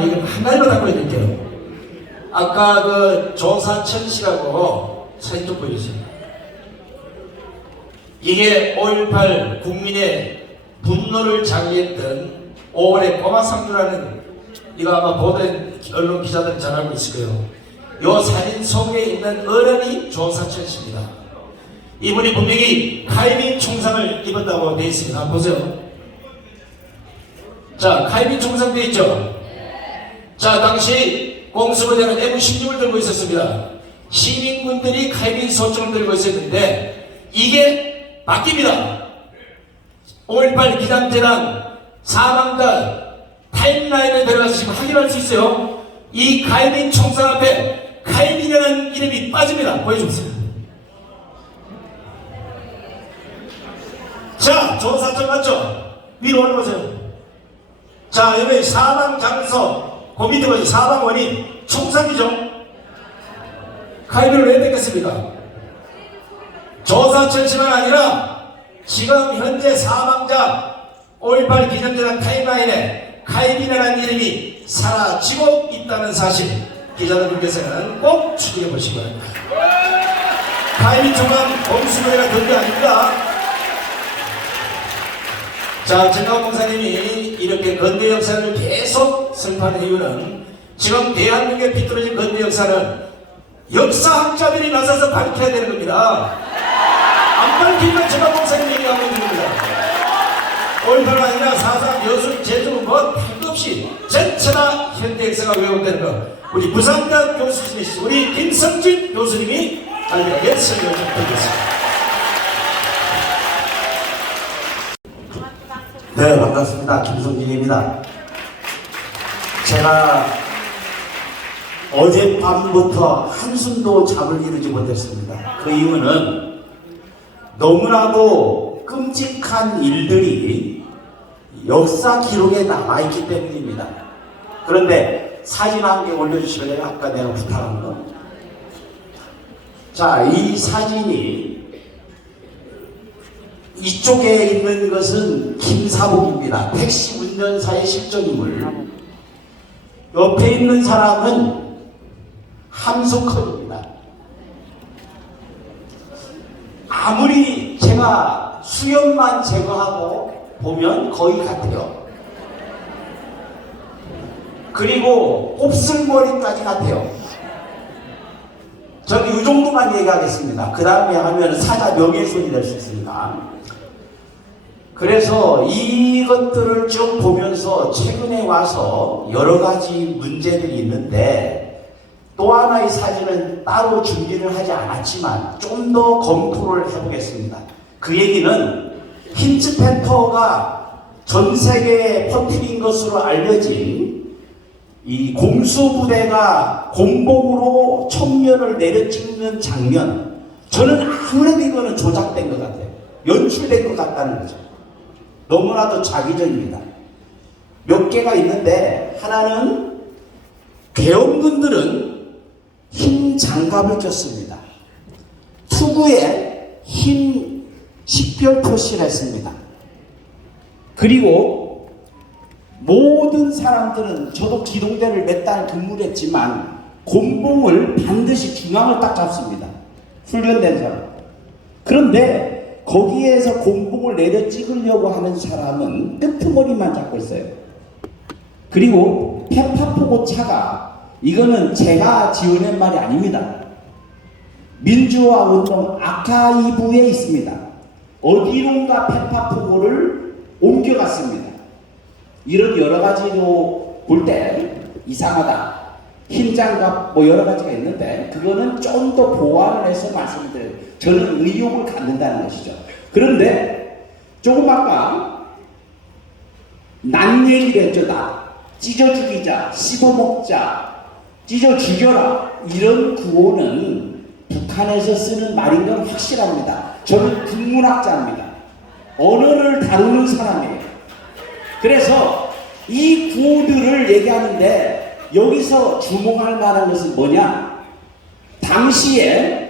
이건 한 가지만 갖고 드릴게요. 아까 그 조사천 씨라고 사진 좀 보여주세요. 이게 5.18 국민의 분노를 자기했던 5월의 꼬마상주라는, 이거 아마 보던 언론 기자들은 잘 알고 있을 거예요. 요 사진 속에 있는 어른이 조사천 씨입니다. 이분이 분명히 카이민 총상을 입었다고 되어 있습니다. 한번 보세요. 자, 카이민 총상 되어 있죠? 자, 당시 공수부대는 M16을 들고 있었습니다. 시민군들이 카이민 소총을 들고 있었는데 이게 바뀝니다. 5.18 기장재단 사망자 타임라인에 들어가서 지금 확인할 수 있어요. 이 카이민 총상 앞에 카이민이라는 이름이 빠집니다. 보여주세요. 자, 조사점 맞죠? 위로 올려보세요. 자, 여기 사망 장소, 그 밑에 보세요. 사망 원인, 총상이죠? 카이민을 왜 뺏겼습니까? 조사철씨만 아니라 지금 현재 사망자 5.18 기념재단 타임라인에 카이민이라는 이름이 사라지고 있다는 사실, 기자들께서는 꼭 추적해 보시기 바랍니다. 카이민 총장 공수부대가 그런 게 아닙니다. 자, 정강 목사님이 이렇게 근대 역사를 계속 설파하는 이유는 지금 대한민국에 비뚤어진 근대 역사는 역사학자들이 나서서 밝혀야 되는 겁니다. 안 밝히면 정강 목사님 얘기하고 있는 겁니다. 5.18이 아니라 사상, 여술, 제주 뭐 택도 없이 전체 다 현대 역사가 왜곡되는 거, 우리 부산대학 교수님이신 우리 김성진 교수님이 알려게 설명 좀 드리겠습니다. 네, 반갑습니다. 김성진입니다. 제가 어젯밤부터 한숨도 잠을 이루지 못했습니다. 그 이유는 너무나도 끔찍한 일들이 역사 기록에 남아있기 때문입니다. 그런데 사진 한 개 올려주시면 아까 내가 부탁한 거. 자, 이 사진이 이쪽에 있는 것은 김사복입니다. 택시 운전사의 실존인물. 옆에 있는 사람은 함석헌입니다. 아무리 제가 수염만 제거하고 보면 거의 같아요. 그리고 곱슬머리까지 같아요. 저는 이 정도만 얘기하겠습니다. 그 다음에 하면 사자 명예훼손이 될 수 있으니까. 그래서 이것들을 쭉 보면서 최근에 와서 여러 가지 문제들이 있는데, 또 하나의 사진은 따로 준비를 하지 않았지만 좀 더 검토를 해보겠습니다. 그 얘기는 핀츠팬터가 전 세계에 퍼뜨린 것으로 알려진 이 공수부대가 공복으로 청년을 내려찍는 장면, 저는 아무래도 이거는 조작된 것 같아요. 연출된 것 같다는 거죠. 너무나도 자기적입니다. 몇 개가 있는데, 하나는 계엄군들은 흰 장갑을 꼈습니다. 투구에 흰 식별 표시를 했습니다. 그리고 모든 사람들은, 저도 기동대를 몇 달 근무를 했지만 곤봉을 반드시 중앙을 딱 잡습니다. 훈련된 사람. 그런데 거기에서 곤봉을 내려 찍으려고 하는 사람은 끄트머리만 잡고 있어요. 그리고 페파포고 차가, 이거는 제가 지어낸 말이 아닙니다. 민주화 운동 아카이브에 있습니다. 어디론가 페파포고를 옮겨갔습니다. 이런 여러 가지로 볼 때 이상하다, 흰 장갑 뭐 여러 가지가 있는데, 그거는 좀 더 보완을 해서 말씀을 드려요. 저는 의욕을 갖는다는 것이죠. 그런데 조금 아까 난 얘기를 했죠. 찢어 죽이자, 씹어먹자, 찢어 죽여라, 이런 구호는 북한에서 쓰는 말인 건 확실합니다. 저는 국문학자입니다. 언어를 다루는 사람이에요. 그래서 이 구호들을 얘기하는데 여기서 주목할 만한 것은 뭐냐? 당시에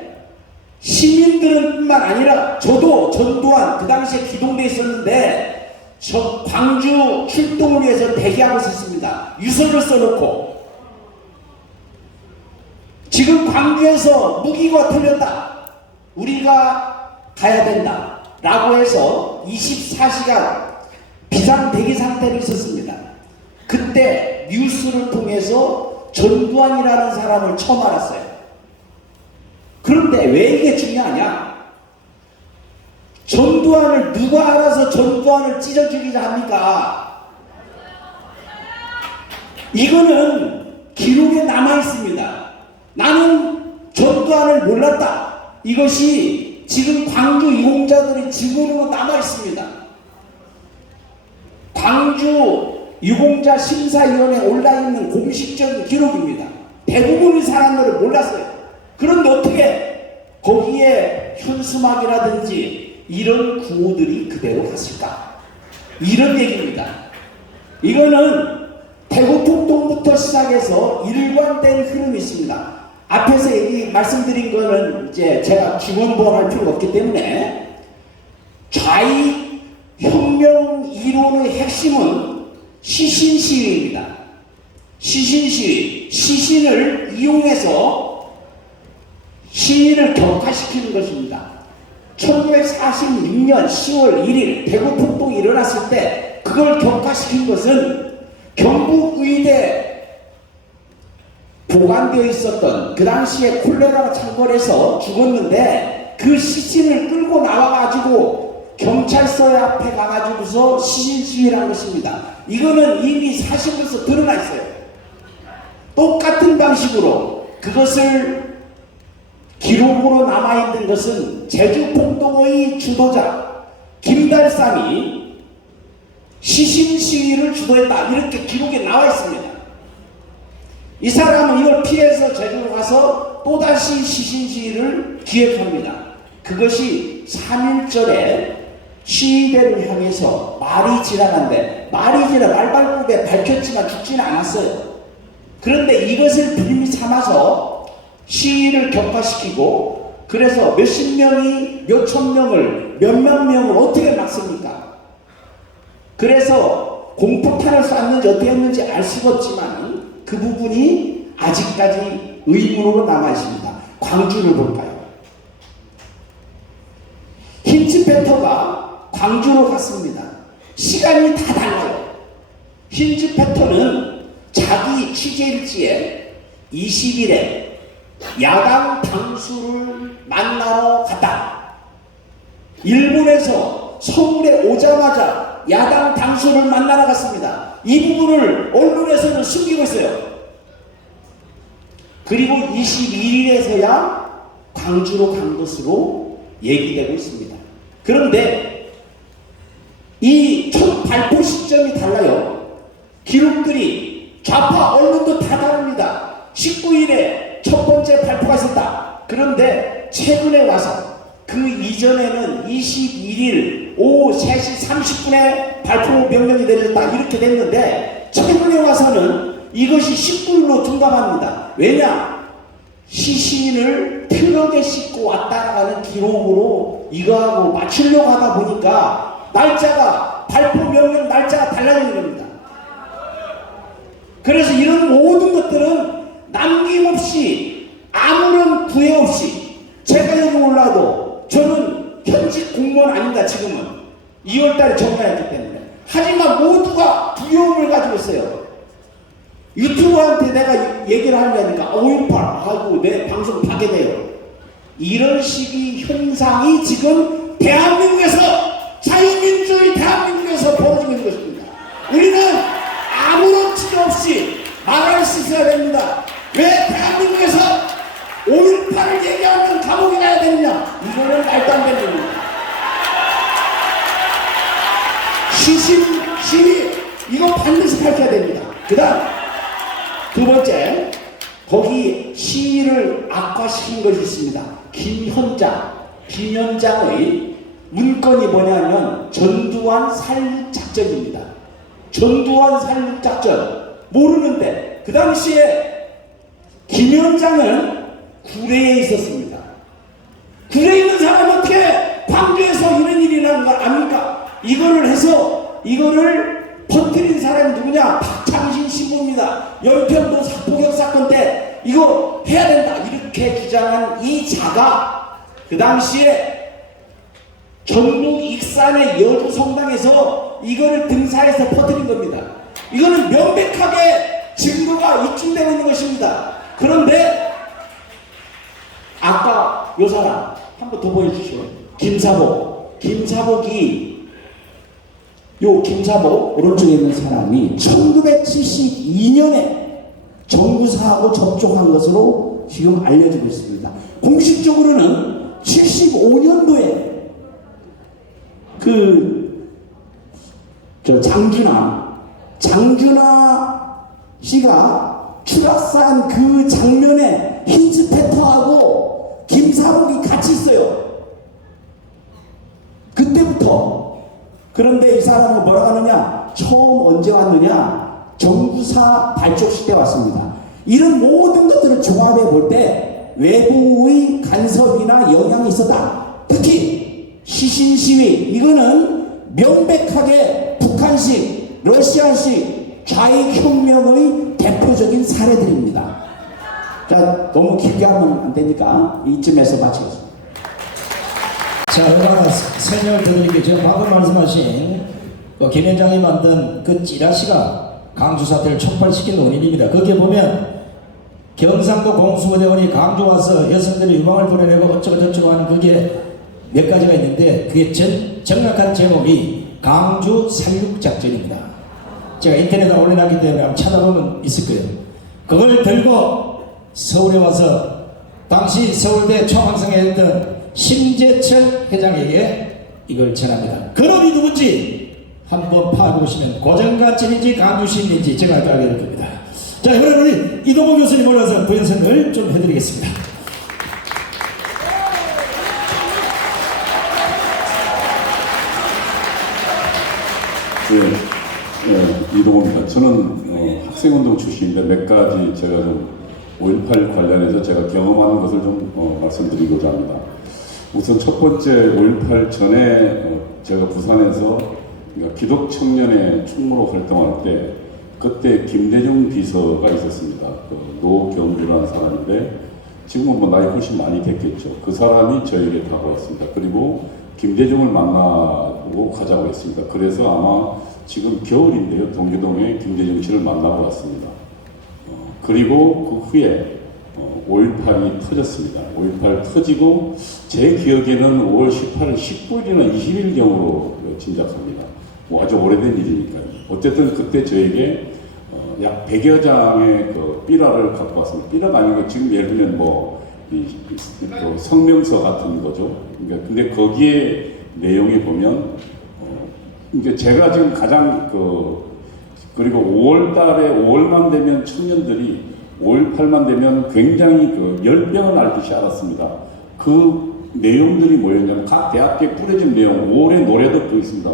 시민들은 뿐만 아니라 저도 전두환 그 당시에 기동대에 있었는데 저 광주 출동을 위해서 대기하고 있었습니다. 유서를 써놓고 지금 광주에서 무기가 털렸다. 우리가 가야 된다. 라고 해서 24시간 비상 대기 상태로 있었습니다. 그때 뉴스를 통해서 전두환이라는 사람을 처음 알았어요. 그런데 왜 이게 중요하냐? 전두환을 누가 알아서 전두환을 찢어 죽이자 합니까? 이거는 기록에 남아 있습니다. 나는 전두환을 몰랐다. 이것이 지금 광주 유공자들의 증언으로 남아 있습니다. 광주 유공자 심사위원회에 올라있는 공식적인 기록입니다. 대부분의 사람들은 몰랐어요. 그런데 어떻게 거기에 현수막이라든지 이런 구호들이 그대로 갔을까? 이런 얘기입니다. 이거는 대구폭동부터 시작해서 일관된 흐름이 있습니다. 앞에서 말씀드린 거는 이제 제가 중원보완할 필요가 없기 때문에 좌익 혁명 이론의 핵심은 시신 시위입니다. 시신 시위. 시신을 이용해서 시위를 격화시키는 것입니다. 1946년 10월 1일 대구폭동이 일어났을 때 그걸 격화시킨 것은 경북의대 보관되어 있었던 그 당시에 콜레라가 창궐해서 죽었는데 그 시신을 끌고 나와가지고 경찰서 앞에 가가지고서 시신 시위를 한 것입니다. 이거는 이미 사실로서 드러나 있어요. 똑같은 방식으로 그것을 기록으로 남아있는 것은 제주폭동의 주도자 김달삼이 시신 시위를 주도했다. 이렇게 기록에 나와 있습니다. 이 사람은 이걸 피해서 제주로 가서 또다시 시신 시위를 기획합니다. 그것이 3.1절에 시위대를 향해서 말이 지나간데 말발굽에 밝혔지만 죽지는 않았어요. 그런데 이것을 빌미 삼아서 시위를 격화시키고 그래서 몇십 명이 몇천 명을 몇만 명을 어떻게 막습니까? 그래서 공포탄을 쐈는지 어떻게 했는지 알 수가 없지만 그 부분이 아직까지 의문으로 남아있습니다. 광주를 볼까요? 힌츠페터가 광주로 갔습니다. 시간이 다 달라요. 힌츠페터는 자기 취재일지에 20일에 야당 당수를 만나러 갔다. 일본에서 서울에 오자마자 야당 당수를 만나러 갔습니다. 이 부분을 언론에서는 숨기고 있어요. 그리고 21일에서야 광주로 간 것으로 얘기되고 있습니다. 그런데 이 첫 발표 시점이 달라요. 기록들이 좌파 언론도 다 다릅니다. 19일에 첫 번째 발표가 있었다. 그런데 최근에 와서 그 이전에는 21일 오후 3시 30분에 발표 명령이 내렸다. 이렇게 됐는데 최근에 와서는 이것이 19일로 둔감합니다. 왜냐? 시신을 트럭에 싣고 왔다 나가는 기록으로 이거하고 맞추려고 하다 보니까 날짜가 발표 명령 날짜가 달라지는 겁니다. 그래서 이런 모든 것들은 남김없이 아무런 구애 없이 제가 여기 올라도 저는 현직 공무원 아닙니다. 지금은 2월달에 정리했기 때문에. 하지만 모두가 두려움을 가지고 있어요. 유튜버한테 내가 얘기를 하려니까 5.18 하고 내 방송 파괴돼요. 이런 식의 현상이 지금 대한민국에서 자유민주주의 대한민국에서 벌어지고 있는 것입니다. 우리는 아무렇지도 없이 말할 수 있어야 됩니다. 왜 대한민국에서 5.18을 얘기하면 감옥에 가야 되느냐? 이거는 말도 안 되는 겁니다. 시신 시위 이거 반드시 밝혀야 됩니다. 그 다음 두 번째, 거기 시위를 악화시킨 것이 있습니다. 김현장의 문건이 뭐냐면 전두환 살육작전입니다. 전두환 살육작전 모르는데 그 당시에 김현장은 구례에 있었습니다. 구례에 있는 사람이 어떻게 광주에서 이런 일이 일어난 걸 압니까? 이거를 해서 이거를 퍼뜨린 사람이 누구냐? 박창신 신부입니다. 연평도 사포격 사건 때 이거 해야 된다 이렇게 주장한 이 자가 그 당시에 전북 익산의 여주 성당에서 이거를 등사해서 퍼뜨린 겁니다. 이거는 명백하게 증거가 입증되고 있는 것입니다. 그런데 아까 요 사람 한번 더 보여주시죠. 김사복이 요 김사복 오른쪽에 있는 사람이 1972년에 정부사하고 접촉한 것으로 지금 알려지고 있습니다. 공식적으로는 75년도에 장준하 씨가 추락산 그 장면에 힌스페터하고 김사복이 같이 있어요. 그때부터. 그런데 이 사람은 뭐라고 하느냐? 처음 언제 왔느냐? 정부사 발족식 때 왔습니다. 이런 모든 것들을 종합해 볼 때 외부의 간섭이나 영향이 있었다. 특히 시신시위 이거는 명백하게 북한식, 러시아식 좌익혁명의 대표적인 사례들입니다. 자, 너무 길게 하면 안 되니까 이쯤에서 마치겠습니다. 자, 얼마나 설명을 드릴게요. 제가 방금 말씀하신 김현장이 만든 그 찌라시가 강주 사태를 촉발시킨 원인입니다. 거기에 보면 경상도 공수부대원이 강주 와서 여성들이 유방을 보내내고 어쩌고저쩌고 하는 그게 몇 가지가 있는데 그게 정확한 제목이 강주 살육작전입니다. 제가 인터넷에 올려놨기 때문에 한번 찾아보면 있을 거예요. 그걸 들고 서울에 와서 당시 서울대 총학생회 했던 심재철 회장에게 이걸 전합니다. 그놈이 누군지 한번 파보시면 고정가쯤인지 강주시민인지 제가 알게 될 겁니다. 자, 이번에 우리 이동호 교수님 올라서 부연설을 좀 해드리겠습니다. 이동호입니다. 저는 학생운동 출신인데 몇 가지 제가 좀 5.18 관련해서 제가 경험하는 것을 좀 말씀드리고자 합니다. 우선 첫 번째 5.18 전에 제가 부산에서 그러니까 기독청년회 총무로 활동할 때 그때 김대중 비서가 있었습니다. 노경주라는 사람인데 지금은 뭐 나이 훨씬 많이 됐겠죠. 그 사람이 저에게 다가왔습니다. 그리고 김대중을 만나고 가자고 했습니다. 그래서 아마 지금 겨울인데요. 동교동에 김대중 씨를 만나고 왔습니다. 그리고 그 후에 5.18이 터졌습니다. 5.18 터지고 제 기억에는 5월 18일, 19일이나 20일경으로 짐작합니다. 뭐 아주 오래된 일이니까요. 어쨌든 그때 저에게 약 100여 장의 그 삐라를 갖고 왔습니다. 삐라가 아니고 지금 예를 들면 뭐 성명서 같은 거죠. 그러니까 근데 거기에 내용에 보면 그러니까 제가 지금 가장 그리고 5월달에 5월만 되면 청년들이 5.18만 되면 굉장히 열병을 앓듯이 알았습니다. 그 내용들이 뭐였냐면 각 대학교에 뿌려진 내용, 5월의 노래도 또 있습니다.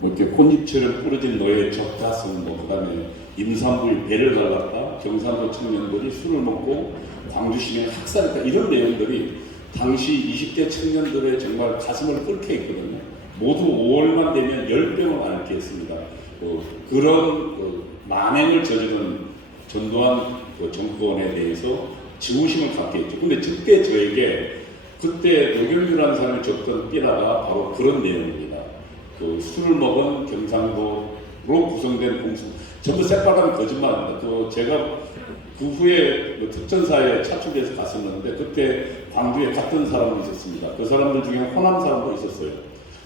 뭐 이렇게 콧잎처럼 뿌려진 너의 적가슴, 뭐 그다음에 임산부의 배를 갈랐다, 경상도 청년들이 술을 먹고 광주시민 학살했다, 이런 내용들이 당시 20대 청년들의 정말 가슴을 끓게 했거든요. 모두 5월만 되면 열병을 앓게 했습니다. 그런 만행을 저지른 전두환 정권에 대해서 지구심을 갖게 했죠. 근데 그때 저에게 그때 노경주라는 사람이 줬던 삐라가 바로 그런 내용입니다. 술을 먹은 경상도로 구성된 공수, 전부 새빨간 거짓말입니다. 제가 그 후에 특전사에 차출돼서 갔었는데 그때 광주에 갔던 사람도 있었습니다. 그 사람들 중에 호남 사람도 있었어요.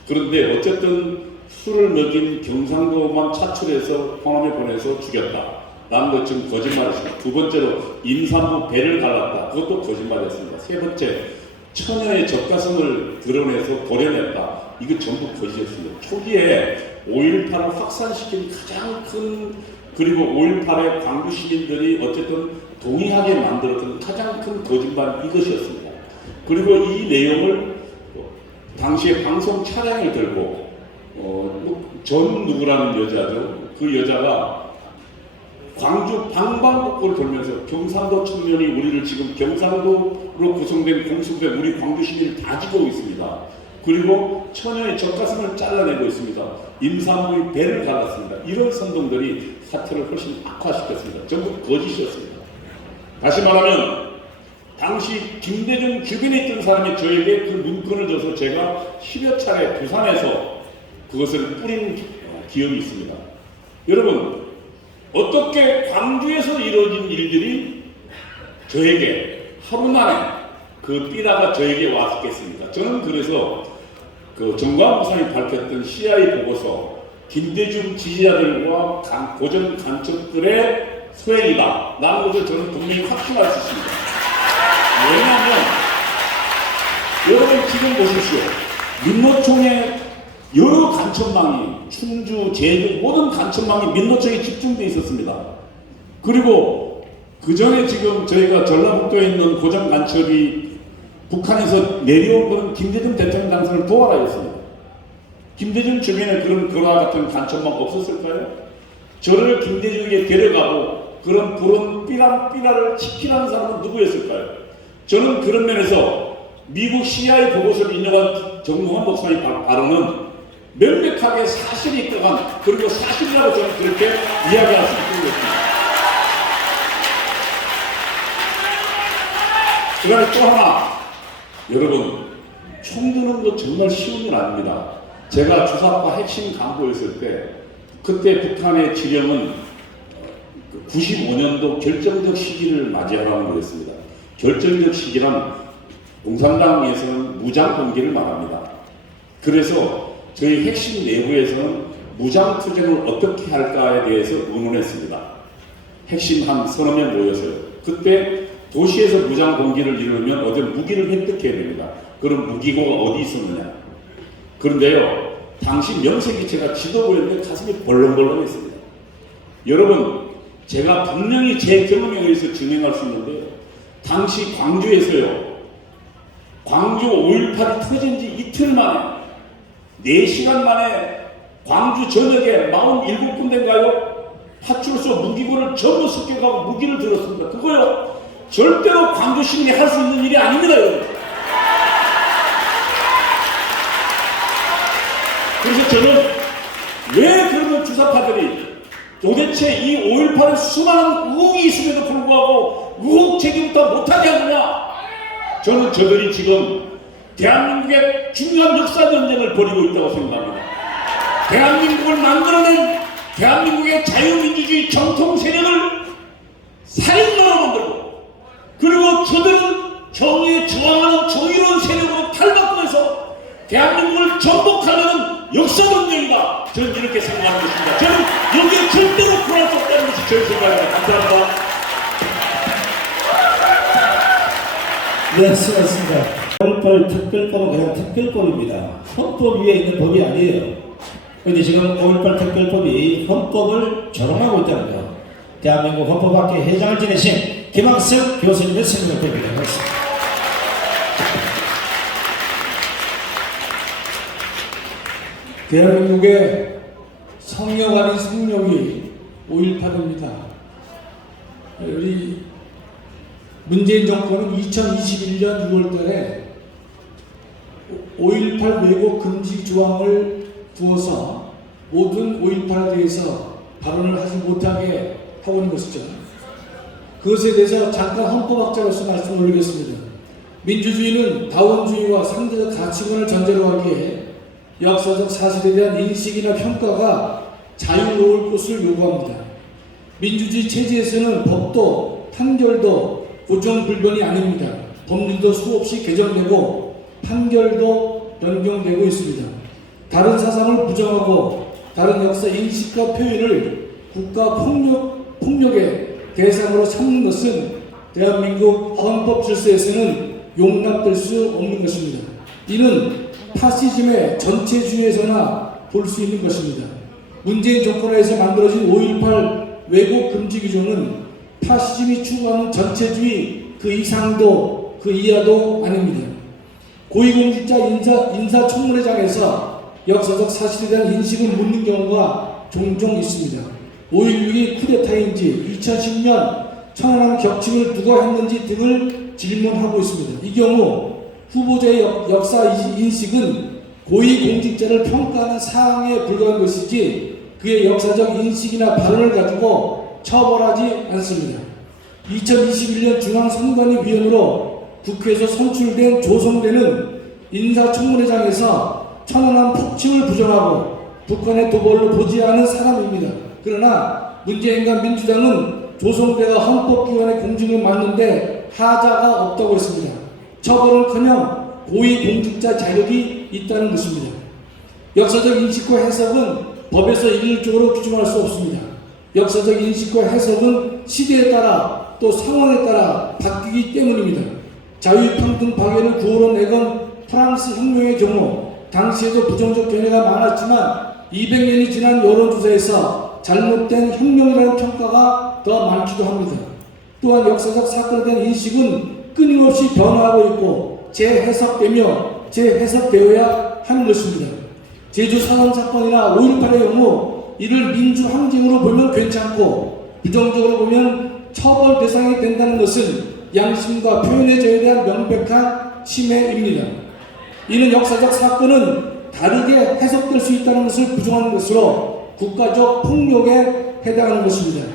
그런데 어쨌든 술을 먹인 경상도만 차출해서 호남에 보내서 죽였다. 라는 것 지금 거짓말이었습니다. 두 번째로 임산부 배를 갈랐다. 그것도 거짓말이었습니다. 세 번째, 처녀의 젖가슴을 드러내서 도려냈다. 이거 전부 거짓이었습니다. 초기에 5.18을 확산시킨 가장 큰 그리고 5.18에 광주 시민들이 어쨌든 동의하게 만들었던 가장 큰 거짓말은 이것이었습니다. 그리고 이 내용을 당시에 방송 차량을 들고 전 누구라는 여자죠. 그 여자가 광주 방방곡곡을 돌면서 경상도 청년이 우리를 지금 경상도로 구성된 공수된 우리 광주 시민을 다 지고 있습니다. 그리고 처녀의 젖가슴을 잘라내고 있습니다. 임산부의 배를 갈랐습니다. 이런 선동들이 사태를 훨씬 악화시켰습니다. 전부 거짓이었습니다. 다시 말하면 당시 김대중 주변에 있던 사람이 저에게 그 문건을 줘서 제가 10여 차례 부산에서 그것을 뿌린 기억이 있습니다. 여러분, 어떻게 광주에서 이루어진 일들이 저에게 하루 만에 그 삐라가 저에게 왔겠습니까? 저는 그래서 그 정광훈 목사님이 밝혔던 CIA 보고서 김대중 지지자들과 고전 간첩들의 소행이다 라는 것을 저는 분명히 확신할 수 있습니다. 왜냐하면 여러분 지금 보십시오. 민노총의 여러 간첩망이 충주, 제주 모든 간첩망이 민노총에 집중되어 있었습니다. 그리고 그 전에 지금 저희가 전라북도에 있는 고정 간첩이 북한에서 내려온 것은 김대중 대통령 당선을 도와라였습니다. 김대중 주변에 그와 같은 간첩망 없었을까요? 저를 김대중에게 데려가고 그런 부른 삐라를 지키라는 사람은 누구였을까요? 저는 그런 면에서 미국 CIA 보고서를 인용한 정동원 목사의 발언은 명백하게 사실이 있다간 그리고 사실이라고 저는 그렇게 이야기할 수 있는 것입니다. 그 다음에 또 하나, 여러분, 총 드는 거 정말 쉬운 일 아닙니다. 제가 주사파 핵심 간부였을 때 그때 북한의 지령은 95년도 결정적 시기를 맞이하라는 거였습니다. 결정적 시기란 공산당에서는 무장 공개를 말합니다. 그래서 저희 핵심 내부에서는 무장 투쟁을 어떻게 할까에 대해서 의논했습니다. 핵심 한 서너 명 모여서요. 그때 도시에서 무장 공개를 이루면 어떤 무기를 획득해야 됩니다. 그런 무기고가 어디 있었느냐. 그런데요, 당시 명색이체가 지도부였는데 가슴이 벌렁벌렁했습니다. 여러분, 제가 분명히 제 경험에 의해서 진행할 수 있는데요. 당시 광주에서요, 광주 5.18이 터진 지 이틀 만에 4시간 만에 광주 전역에 47군데인가요? 파출소 무기고를 전부 습격하고 무기를 들었습니다. 그거요, 절대로 광주 시민이 할 수 있는 일이 아닙니다, 여러분. 그래서 저는 왜 그러면 주사파들이 도대체 이 5.18에 수많은 의혹이 있음에도 불구하고 의혹 제기부터 못하게 하느냐? 저는 저들이 지금 대한민국의 중요한 역사 전쟁을 벌이고 있다고 생각합니다. 대한민국을 만들어낸 대한민국의 자유민주주의 정통 세력을 살인마로 만들고, 그리고 저들은 정의에 저항하는 정의로운 세력으로 탈바꿈해서 대한민국을 정복하려는 역사 전쟁이다. 저는 이렇게 생각하는 것입니다. 저는 여기에 절대로 불안할 수 없다는 것이 제 생각입니다. 감사합니다. 네, 수고하셨습니다. 5.18 특별법은 그냥 특별법입니다. 헌법 위에 있는 법이 아니에요. 그런데 지금 5.18 특별법이 헌법을 조롱하고 있다는 거. 대한민국 헌법학회 회장을 지내신 김학석 교수님의 설명을 드리도록 하겠습니다. 대한민국의 성역 아닌 성령이 5.18입니다. 우리 문재인 정권은 2021년 6월달에 5.18 왜곡 금지 조항을 두어서 모든 5.18에 대해서 발언을 하지 못하게 하고 있는 것이죠. 그것에 대해서 잠깐 헌법학자로서 말씀을 올리겠습니다. 민주주의는 다원주의와 상대적 가치관을 전제로 하기에 역사적 사실에 대한 인식이나 평가가 자유로울 것을 요구합니다. 민주주의 체제에서는 법도 판결도 고정불변이 아닙니다. 법률도 수없이 개정되고 판결도 변경되고 있습니다. 다른 사상을 부정하고 다른 역사 인식과 표현을 국가 폭력의 대상으로 삼는 것은 대한민국 헌법 질서에서는 용납될 수 없는 것입니다. 이는 파시즘의 전체주의에서나 볼 수 있는 것입니다. 문재인 정권에서 만들어진 5.18 왜곡 금지 규정은 파시즘이 추구하는 전체주의 그 이상도 그 이하도 아닙니다. 고위공직자 인사청문회장에서 역사적 사실에 대한 인식을 묻는 경우가 종종 있습니다. 5.16이 쿠데타인지 2010년 천안함 격침을 누가 했는지 등을 질문하고 있습니다. 이 경우 후보자의 역사 인식은 고위공직자를 평가하는 사항에 불과한 것이지 그의 역사적 인식이나 발언을 가지고 처벌하지 않습니다. 2021년 중앙선관위 위원으로 국회에서 선출된 조성대는 인사청문회장에서 천안함 폭침을 부정하고 북한의 도발로 보지 않은 사람입니다. 그러나 문재인과 민주당은 조성대가 헌법기관의 공직을 맡는데 하자가 없다고 했습니다. 처벌은커녕 고위공직자 자격이 있다는 것입니다. 역사적 인식과 해석은 법에서 일률적으로 규정할 수 없습니다. 역사적 인식과 해석은 시대에 따라 또 상황에 따라 바뀌기 때문입니다. 자유평등 박애를 구호로 내건 프랑스 혁명의 경우 당시에도 부정적 견해가 많았지만 200년이 지난 여론조사에서 잘못된 혁명이라는 평가가 더 많기도 합니다. 또한 역사적 사건에 대한 인식은 끊임없이 변화하고 있고 재해석되며 재해석되어야 하는 것입니다. 제주 산업 사건이나 5.18의 경우 이를 민주항쟁으로 보면 괜찮고 부정적으로 보면 처벌 대상이 된다는 것은 양심과 표현의 자유에 대한 명백한 침해입니다. 이는 역사적 사건은 다르게 해석될 수 있다는 것을 부정하는 것으로 국가적 폭력에 해당하는 것입니다.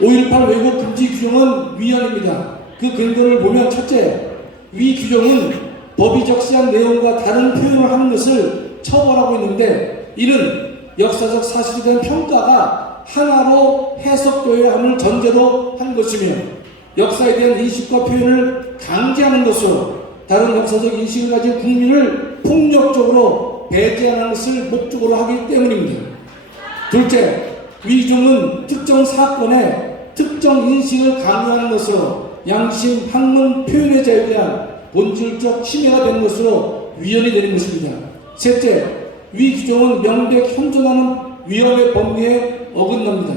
5.18 왜곡 금지 규정은 위헌입니다. 그 근거를 보면 첫째, 위 규정은 법이 적시한 내용과 다른 표현을 하는 것을 처벌하고 있는데 이는 역사적 사실에 대한 평가가 하나로 해석되어야 함을 전제로 한 것이며 역사에 대한 인식과 표현을 강제하는 것으로 다른 역사적 인식을 가진 국민을 폭력적으로 배제하는 것을 목적으로 하기 때문입니다. 둘째, 위 규정은 특정 사건에 특정 인식을 강요하는 것으로 양심, 학문, 표현의 자유에 대한 본질적 침해가 되는 것으로 위헌이 되는 것입니다. 셋째, 위 규정은 명백 현존하는 위헌의 법리에 어긋납니다.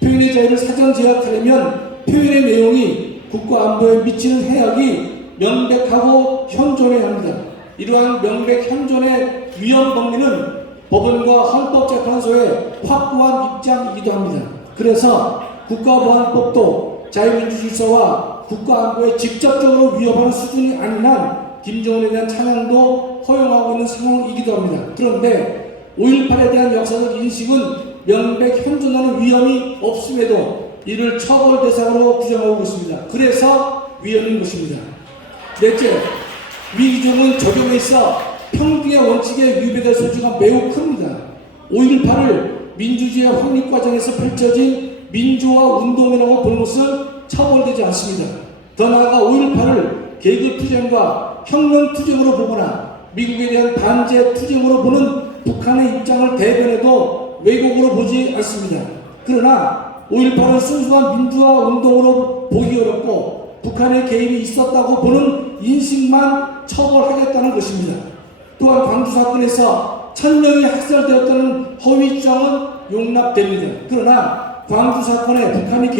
표현의 자유를 사전 제약하려면 표현의 내용이 국가 안보에 미치는 해악이 명백하고 현존해야 합니다. 이러한 명백 현존의 위헌 법리는 법원과 헌법재판소의 확고한 입장이기도 합니다. 그래서 국가보안법도 자유민주질서와 국가안보에 직접적으로 위협하는 수준이 아닌 한 김정은에 대한 찬양도 허용하고 있는 상황이기도 합니다. 그런데 5.18에 대한 역사적 인식은 명백 현존하는 위험이 없음에도 이를 처벌 대상으로 규정하고 있습니다. 그래서 위헌인 것입니다. 넷째, 위 규정은 적용에 있어 평등의 원칙에 위배될 소지가 매우 큽니다. 5.18을 민주주의 확립 과정에서 펼쳐진 민주화 운동이라고 보는 것은 처벌되지 않습니다. 더 나아가 5.18을 계급투쟁과 혁명투쟁으로 보거나 미국에 대한 반제투쟁으로 보는 북한의 입장을 대변해도 왜곡으로 보지 않습니다. 그러나 5.18은 순수한 민주화 운동으로 보기 어렵고 북한의 개입이 있었다고 보는 인식만 처벌하겠다는 것입니다. 또한 광주 사건에서 1000명이 학살되었다는 허위 주장은 용납됩니다. 그러나 광주 사건에 북한이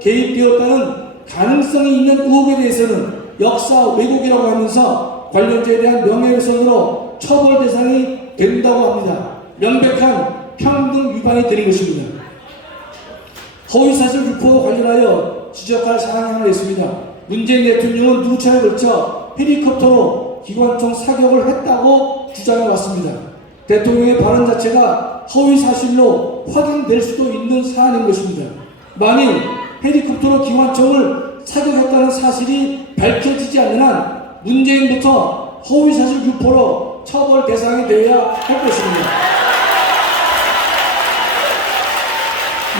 개입되었다는 가능성이 있는 의혹에 대해서는 역사 왜곡이라고 하면서 관련자에 대한 명예훼손으로 처벌 대상이 된다고 합니다. 명백한 평등 위반이 되는 것입니다. 허위사실 유포와 관련하여 지적할 사항이 하나 있습니다. 문재인 대통령은 두 차례에 걸쳐 헬리콥터로 기관총 사격을 했다고 주장해 왔습니다. 대통령의 발언 자체가 허위사실로 확인될 수도 있는 사안인 것입니다. 만일 헬리콥터로 기관총을 사격했다는 사실이 밝혀지지 않는 한 문재인부터 허위사실 유포로 처벌 대상이 되어야 할 것입니다.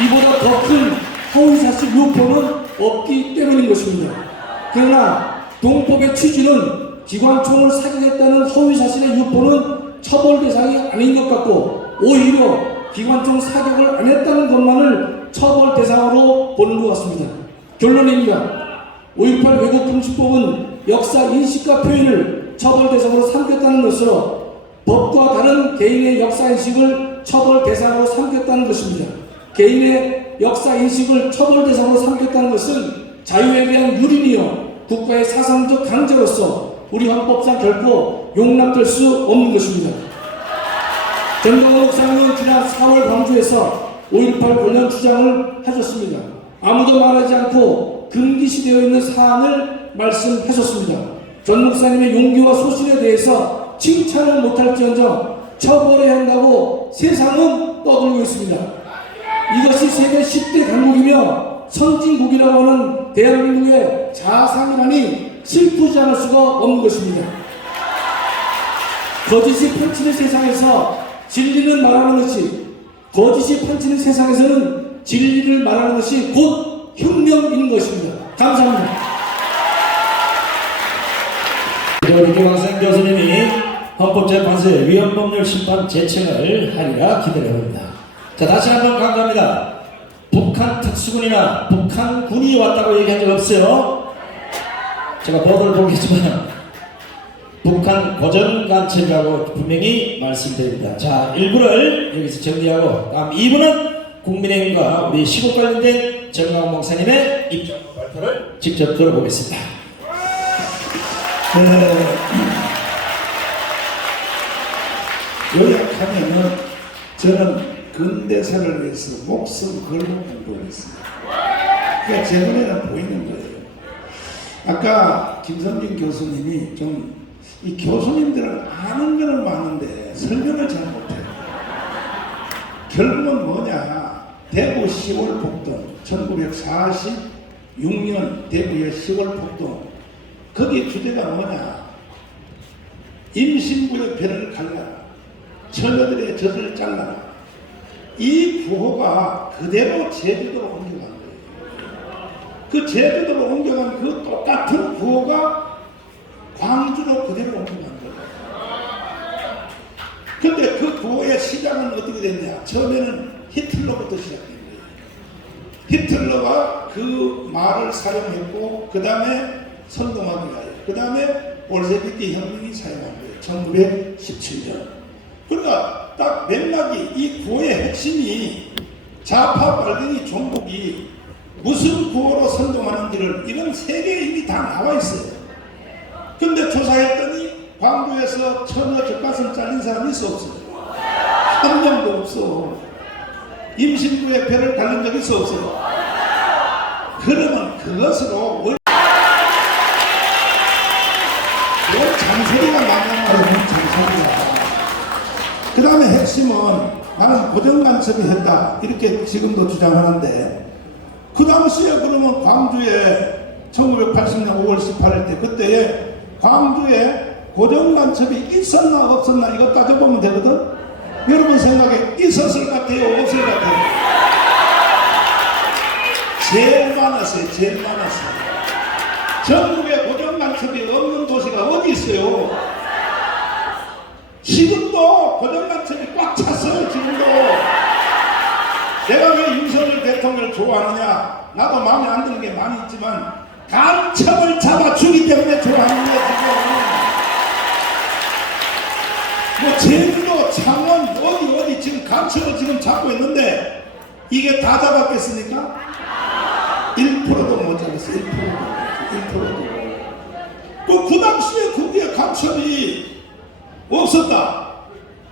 이보다 더 큰 허위사실 유포는 없기 때문인 것입니다. 그러나 동법의 취지는 기관총을 사격했다는 허위사실의 유포는 처벌 대상이 아닌 것 같고 오히려 기관총 사격을 안 했다는 것만을 처벌 대상으로 보는 것 같습니다. 결론입니다. 5.18 왜곡금지법은 역사 인식과 표현을 처벌 대상으로 삼겠다는 것으로 법과 다른 개인의 역사 인식을 처벌 대상으로 삼겠다는 것입니다. 개인의 역사 인식을 처벌 대상으로 삼겠다는 것은 자유에 대한 유린이요 국가의 사상적 강제로서 우리 헌법상 결코 용납될 수 없는 것입니다. 전경원 목사님은 지난 4월 광주에서 5.18 관련 주장을 하셨습니다. 아무도 말하지 않고 금기시되어 있는 사안을 말씀하셨습니다. 전 목사님의 용기와 소신에 대해서 칭찬을 못할지언정 처벌해야 한다고 세상은 떠들고 있습니다. 이것이 세계 10대 강국이며 선진국이라고 하는 대한민국의 자상이라니 슬프지 않을 수가 없는 것입니다. 거짓이 판치는 세상에서 진리는 말하는 것이, 거짓이 판치는 세상에서는 진리를 말하는 것이 곧 혁명인 것입니다. 감사합니다. 우리 김광선 교수님이 헌법재판소의 위헌법률 심판 제청을 하리라 기대해봅니다. 자, 다시 한번 강조합니다. 북한 특수군이나 북한군이 왔다고 얘기한 적 없어요. 제가 보도를 보겠지만 북한 고정간첩이라고 분명히 말씀드립니다. 자, 1부를 여기서 정리하고 다음 2부는 국민의힘과 우리 시국 관련된 정강원 목사님의 입장 발표를 직접 들어보겠습니다. 요약하면은 저는 근대사를 위해서 목숨 걸고 공부했습니다. 그러니까 제 눈에는 보이는 거예요. 아까 김선진 교수님이 좀 이 교수님들은 아는 거는 많은데 설명을 잘 못해요. 결국은 뭐냐? 대구 10월 폭동, 1946년 대구의 10월 폭동, 거기 주제가 뭐냐? 임신부의 배를 갈라라, 처녀들의 젖을 잘라라. 이 구호가 그대로 제주도로 옮겨간 거예요. 그 제주도로 옮겨간 그 똑같은 구호가 광주로 그대로 옮겨간 거예요. 근데 그 구호의 시작은 어떻게 됐냐? 처음에는 히틀러부터 시작된 거예요. 히틀러가 그 말을 사용했고, 그 다음에 선동하기가 해요. 그 다음에 볼셰비키 혁명이 사용한 거예요. 1917년. 그러니까 딱 맥락이, 이 구호의 핵심이 좌파 빨갱이 종북이 무슨 구호로 선동하는지를 이건 세계에 이미 다 나와 있어요. 근데 조사했더니 광주에서 처녀 젖가슴 잘린 사람이 있어 없어요? 한 명도 없어. 임신부의 배를 갈린 적이 있어 없어요? 그러면 그것으로 뭔 잔소리가 많냐면 잔소리가. 그 다음에 핵심은 나는 고정간첩이 했다 이렇게 지금도 주장하는데, 그 당시에 그러면 광주에 1980년 5월 18일 때 그때에 광주에 고정간첩이 있었나 없었나 이거 따져보면 되거든. 여러분 생각에 있었을 것 같아요? 없을 것 같아요? 제일 많았어요. 제일 많았어요. 전국에 고정간첩이 없는 도시가 어디 있어요? 지금도 고정간첩이 꽉 찼어요. 지금도. 내가 왜 윤석열 대통령을 좋아하느냐? 나도 마음에 안 드는 게 많이 있지만 간첩을 잡아주기 때문에 좋아하는 거야. 지금 뭐 제주도, 창원, 어디 지금 간첩을 지금 잡고 있는데 이게 다 잡았겠습니까? 1%도 못 잡았어요. 1%도. 또 그 당시에 거기에 간첩이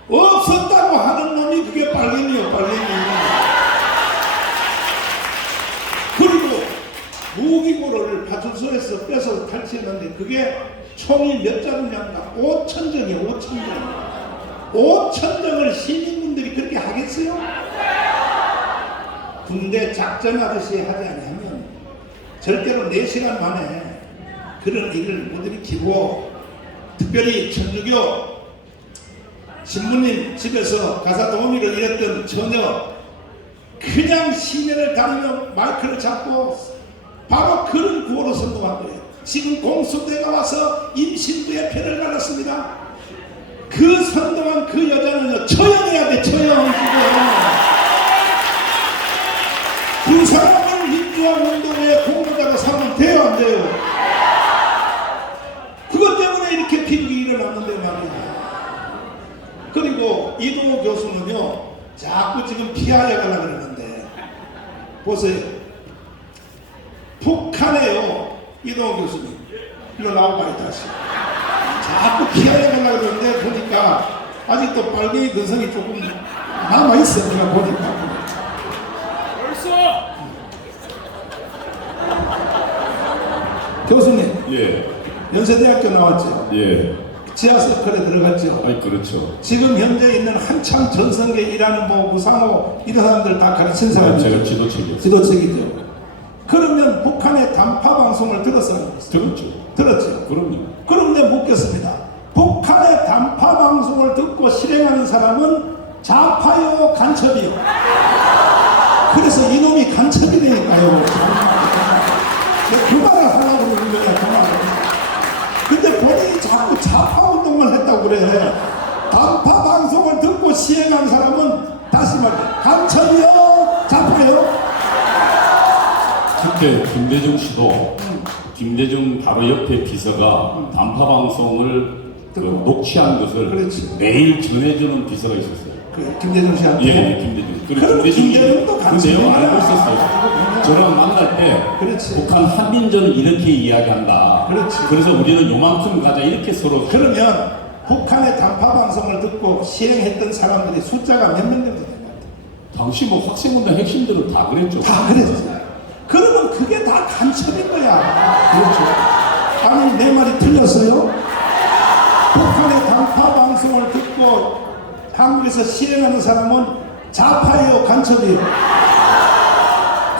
없었다고 하는 놈이 그게 빨갱이요, 빨갱이. 그리고 무기고를 파출소에서 뺏어 탈취했는데 그게 총이 몇 자루냐면 5,000정이에요. 5,000정. 5,000정을 시민분들이 그렇게 하겠어요? 군대 작전하듯이 하지 않으면 절대로 4시간 만에 그런 일을 못 일으키고, 특별히 천주교 신부님 집에서 가사 도우미를 일했던 처녀 그냥 시내를 다니며 마이크를 잡고 바로 그런 구호로 선동한 거예요. 지금 공수대가 와서 임신부의 배를 갈랐습니다. 그 선동한 그 여자는요, 처형해야 돼. 처형. 그 사람은 민주화 운동의 공로자가 삼으면 돼요, 안 돼요? 그것 때문에 이렇게 비극이 일어났는데 말이야. 그리고 이동호 교수는요, 자꾸 지금 피하려 가려고 그러는데 보세요. 북한에요. 이동호 교수님. 일로 나와봐요, 다시. 자꾸 기하려고 그러는데 보니까 아직도 빨갱이 근성이 조금 남아있어요. 제가 보니까. 교수님. 예. 연세대학교 나왔죠. 예. 지하서클에 들어갔죠. 아니, 그렇죠. 지금 현재 있는 한참 전성계 일하는 뭐 무상호 이런 사람들 다 가르친 사람이죠. 제가 지도책이었어요. 지도책이죠. 그러면 북한의 단파 방송을 들었어요? 들었죠. 들었죠. 그럼요. 그럼 내가 묻겠습니다. 북한의 단파 방송을 듣고 실행하는 사람은 좌파요, 간첩이요? 그래서 이놈이 간첩이라니까요. 그 말을 하려고 그러는 거야, 그 말을. 근데 본인이 자꾸 좌파 운동만 했다고 그래. 단파 방송을 듣고 시행한 사람은 다시 말해 간첩이요, 좌파요? 그때 김대중 씨도 김대중 바로 옆에 비서가 단파 방송을 녹취한 것을 그렇지. 매일 전해주는 비서가 있었어요. 그 김대중 씨한테. 예, 김대중. 그럼 김대중도 그 간첩이야. 내용 알고 있었어요. 저랑 만날 때 그렇지. 북한 한민족은 이렇게 이야기한다. 그렇지. 그래서 우리는 요만큼 가자 이렇게 서로. 그러면 북한의 단파 방송을 듣고 시행했던 사람들이 숫자가 몇 명 정도 되는 것 같아요? 당시 뭐 학생운동 핵심들은 다 그랬죠. 다 그랬어요. 그러면 그게 다 간첩인 거야. 그렇죠. 아니 내 말이 틀렸어요? 북한의 단파 방송을 듣고 한국에서 시행하는 사람은 좌파예요, 간첩이에요?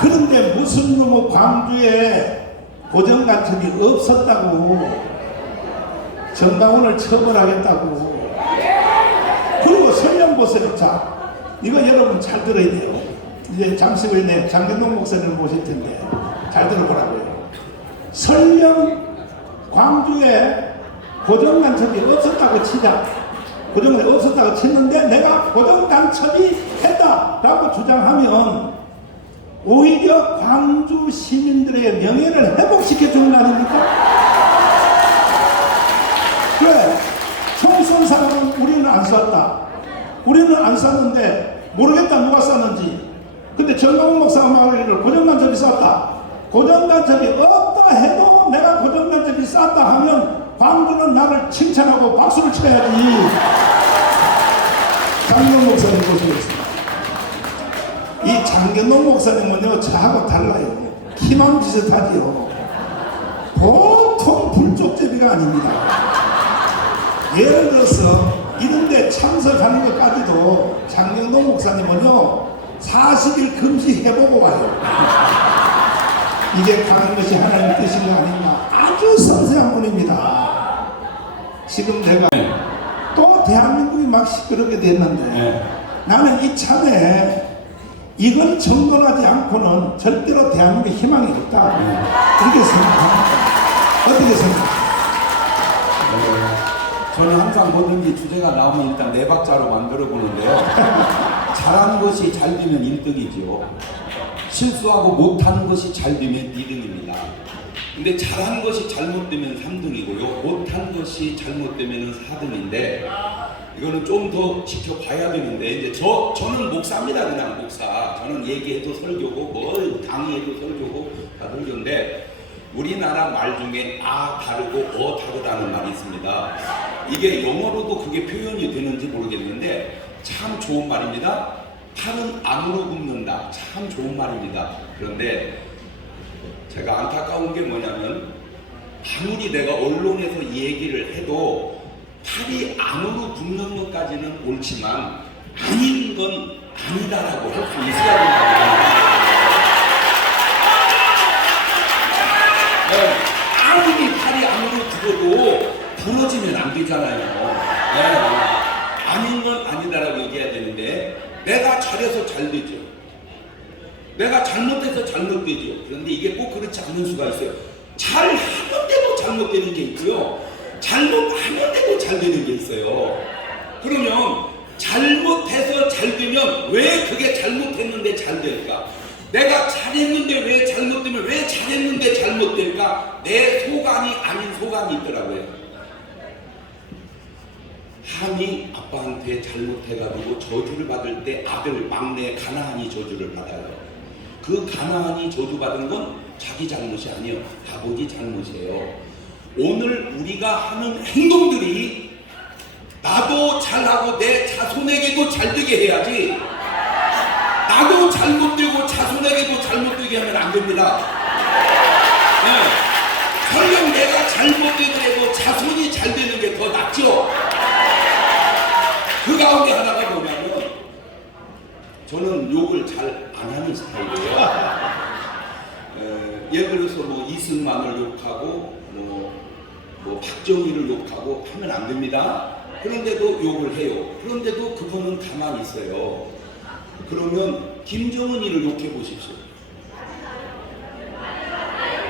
그런데 무슨 놈의 광주에 고정 간첩이 없었다고 정당원을 처벌하겠다고. 그리고 설령 보세요. 자, 이거 여러분 잘 들어야 돼요. 이제 잠시 후에 내 장경동 목사님을 모실 텐데 잘 들어보라고요. 설령 광주에 고정 간첩이 없었다고 치자. 고정이 없었다고 쳤는데 내가 고정 간첩이 했다라고 주장하면 오히려 광주 시민들의 명예를 회복시켜 주는 거 아닙니까? 그래, 총 쏜 사람은 우리는 안 쐈다. 우리는 안 쐈는데 모르겠다 누가 쐈는지. 근데 정광훈 목사가 말하기를 고정간첩이 쐈다. 고정간첩이 없다 해도 내가 고정간첩이 쐈다 하면 광주는 나를 칭찬하고 박수를 쳐야지. 장경동 목사님 보시겠습니다. 이 장경동 목사님은요 저하고 달라요. 키만 비슷하지요. 보통 불쪽제비가 아닙니다. 예를 들어서 이런데 참석하는 것까지도 장경동 목사님은요 40일 금지해보고 와요. 이게 가는 것이 하나님의 뜻인 거 아닌가. 아주 섬세한 분입니다. 지금 내가 또 대한민국이 막 시끄럽게 됐는데 나는 이참에 이걸 정돈하지 않고는 절대로 대한민국에 희망이 없다. 이렇게 생각합니다. 어떻게 생각합니까? 저는 항상 뭐든지 주제가 나오면 일단 네 박자로 만들어 보는데요. 잘한 것이 잘 되면 1등이죠. 실수하고 못한 것이 잘 되면 2등입니다. 근데 잘한 것이 잘못되면 3등이고요. 못한 것이 잘못되면 4등인데 이거는 좀 더 지켜봐야 되는데 이제 저는 목사입니다. 그냥 목사. 저는 얘기해도 설교고 뭘 강의해도 설교고 다 설교인데 우리나라 말 중에 아 다르고 다르다는 말이 있습니다. 이게 영어로도 그게 표현이 되는지 모르겠는데 참 좋은 말입니다. 파는 안으로 굽는다. 참 좋은 말입니다. 그런데 제가 안타까운 게 뭐냐면 아무리 내가 언론에서 이 얘기를 해도 팔이 안으로 굽는 것까지는 옳지만 아닌 건 아니다라고 할 수 있어야 된다. 아무리 팔이 안으로 굽어도 부러지면 안 되잖아요. 아닌 건 아니다라고 얘기해야 되는데 내가 잘해서 잘 되죠. 내가 잘못해서 잘못되죠. 그런데 이게 꼭 그렇지 않은 수가 있어요. 잘하는데도 잘못되는 게 있고요. 잘못하는데도 잘 되는 게 있어요. 그러면 잘못해서 잘 되면 왜 그게 잘못했는데 잘 될까? 내가 잘했는데 왜 잘못되면 왜 잘했는데 잘못될까? 내 소관이 아닌 소관이 있더라고요. 함이 아빠한테 잘못해가지고 저주를 받을 때 아들 막내 가나안이 저주를 받아요. 그 가나안이 저주받은 건 자기 잘못이 아니에요. 아버지 잘못이에요. 오늘 우리가 하는 행동들이 나도 잘하고 내 자손에게도 잘되게 해야지, 나도 잘못되고 자손에게도 잘못되게 하면 안 됩니다. 네. 설령 내가 잘못되더라도 자손이 잘 되는 게 더 낫죠. 그 가운데 하나가 뭐냐면, 저는 욕을 잘 안 하는 스타일이에요. 예를 들어서 뭐 이승만을 욕하고 뭐 박정희를 욕하고 하면 안 됩니다. 그런데도 욕을 해요. 그런데도 그거는 가만히 있어요. 그러면 김정은이를 욕해 보십시오.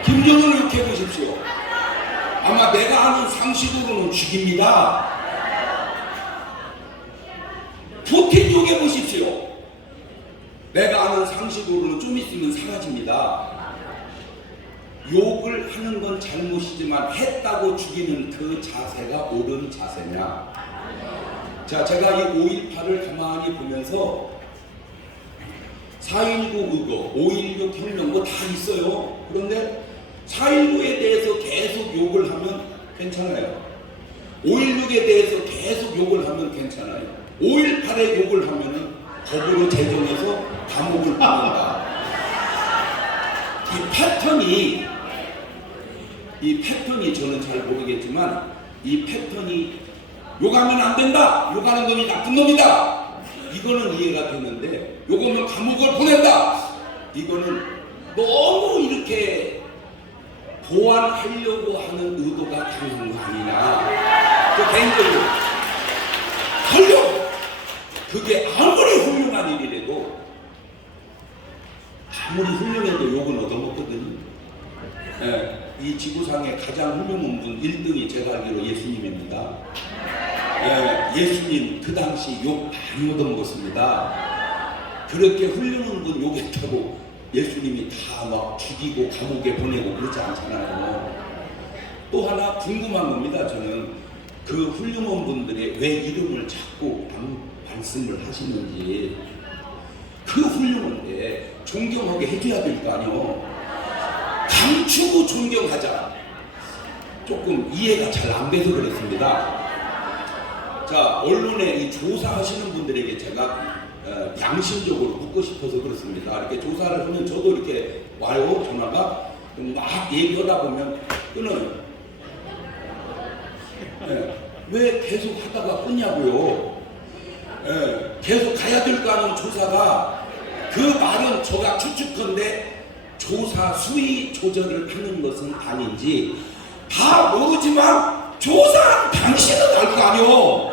김정은을 욕해 보십시오. 아마 내가 아는 상식으로는 죽입니다. 푸틴 욕해 보십시오. 내가 아는 상식으로는 좀 있으면 사라집니다. 욕을 하는 건 잘못이지만 했다고 죽이는 그 자세가 옳은 자세냐. 자, 제가 이 5.18을 가만히 보면서 4.19 의거, 5.16 혁명 뭐 다 있어요. 그런데 4.19에 대해서 계속 욕을 하면 괜찮아요. 5.16에 대해서 계속 욕을 하면 괜찮아요. 5.18에 욕을 하면은 법으로 제정해서 감옥을 보낸다. 이 패턴이 저는 잘 모르겠지만, 이 패턴이 욕하면 안 된다, 욕하는 놈이 나쁜 놈이다, 이거는 이해가 되는데, 욕하면 감옥을 보낸다, 이거는 너무 이렇게 보완하려고 하는 의도가 강한 거 아니냐. 그 개인적으로 설령 그게 아무리 훌륭한 일이라도, 아무리 훌륭해도 욕은 얻어먹거든요. 예, 이 지구상에 가장 훌륭한 분 1등이 제가 알기로 예수님입니다. 예수님 그 당시 욕 많이 얻어먹었습니다. 그렇게 훌륭한 분 욕했다고 예수님이 다 막 죽이고 감옥에 보내고 그러지 않잖아요. 또 하나 궁금한 겁니다. 저는 그 훌륭한 분들의 왜 이름을 자꾸 말씀을 하시는지. 그 훌륭한데 존경하게 해줘야 될 거 아니요. 감추고 존경하자. 조금 이해가 잘 안 돼서 그렇습니다. 자, 언론에 이 조사하시는 분들에게 제가 양심적으로 묻고 싶어서 그렇습니다. 이렇게 조사를 하면 저도 이렇게 와요, 전화가. 막 얘기하다 보면 끊어요. 왜 계속 하다가 끊냐고요. 계속 가야 될 거 아니에요, 조사가. 그 말은 제가 추측컨대 조사 수위 조절을 하는 것은 아닌지 다 모르지만 조사한 당신은 알 거 아니요.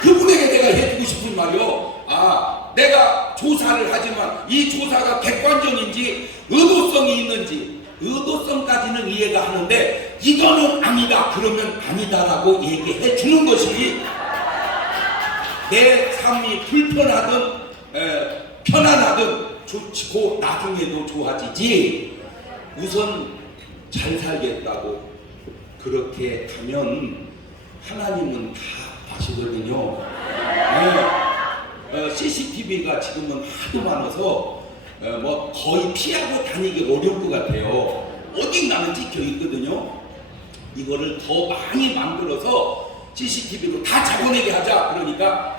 그분에게 내가 해주고 싶은 말이요. 아, 내가 조사를 하지만 이 조사가 객관적인지 의도성이 있는지, 의도성까지는 이해가 하는데 이거는 아니다 그러면 아니다라고 얘기해 주는 것이 내 삶이 불편하든 편안하든 좋고 나중에도 좋아지지, 우선 잘 살겠다고 그렇게 가면 하나님은 다 아시거든요. CCTV가 지금은 하도 많아서 뭐 거의 피하고 다니기 어려울 것 같아요. 어디 나는 찍혀 있거든요. 이거를 더 많이 만들어서 CCTV로 다 잡아내게 하자. 그러니까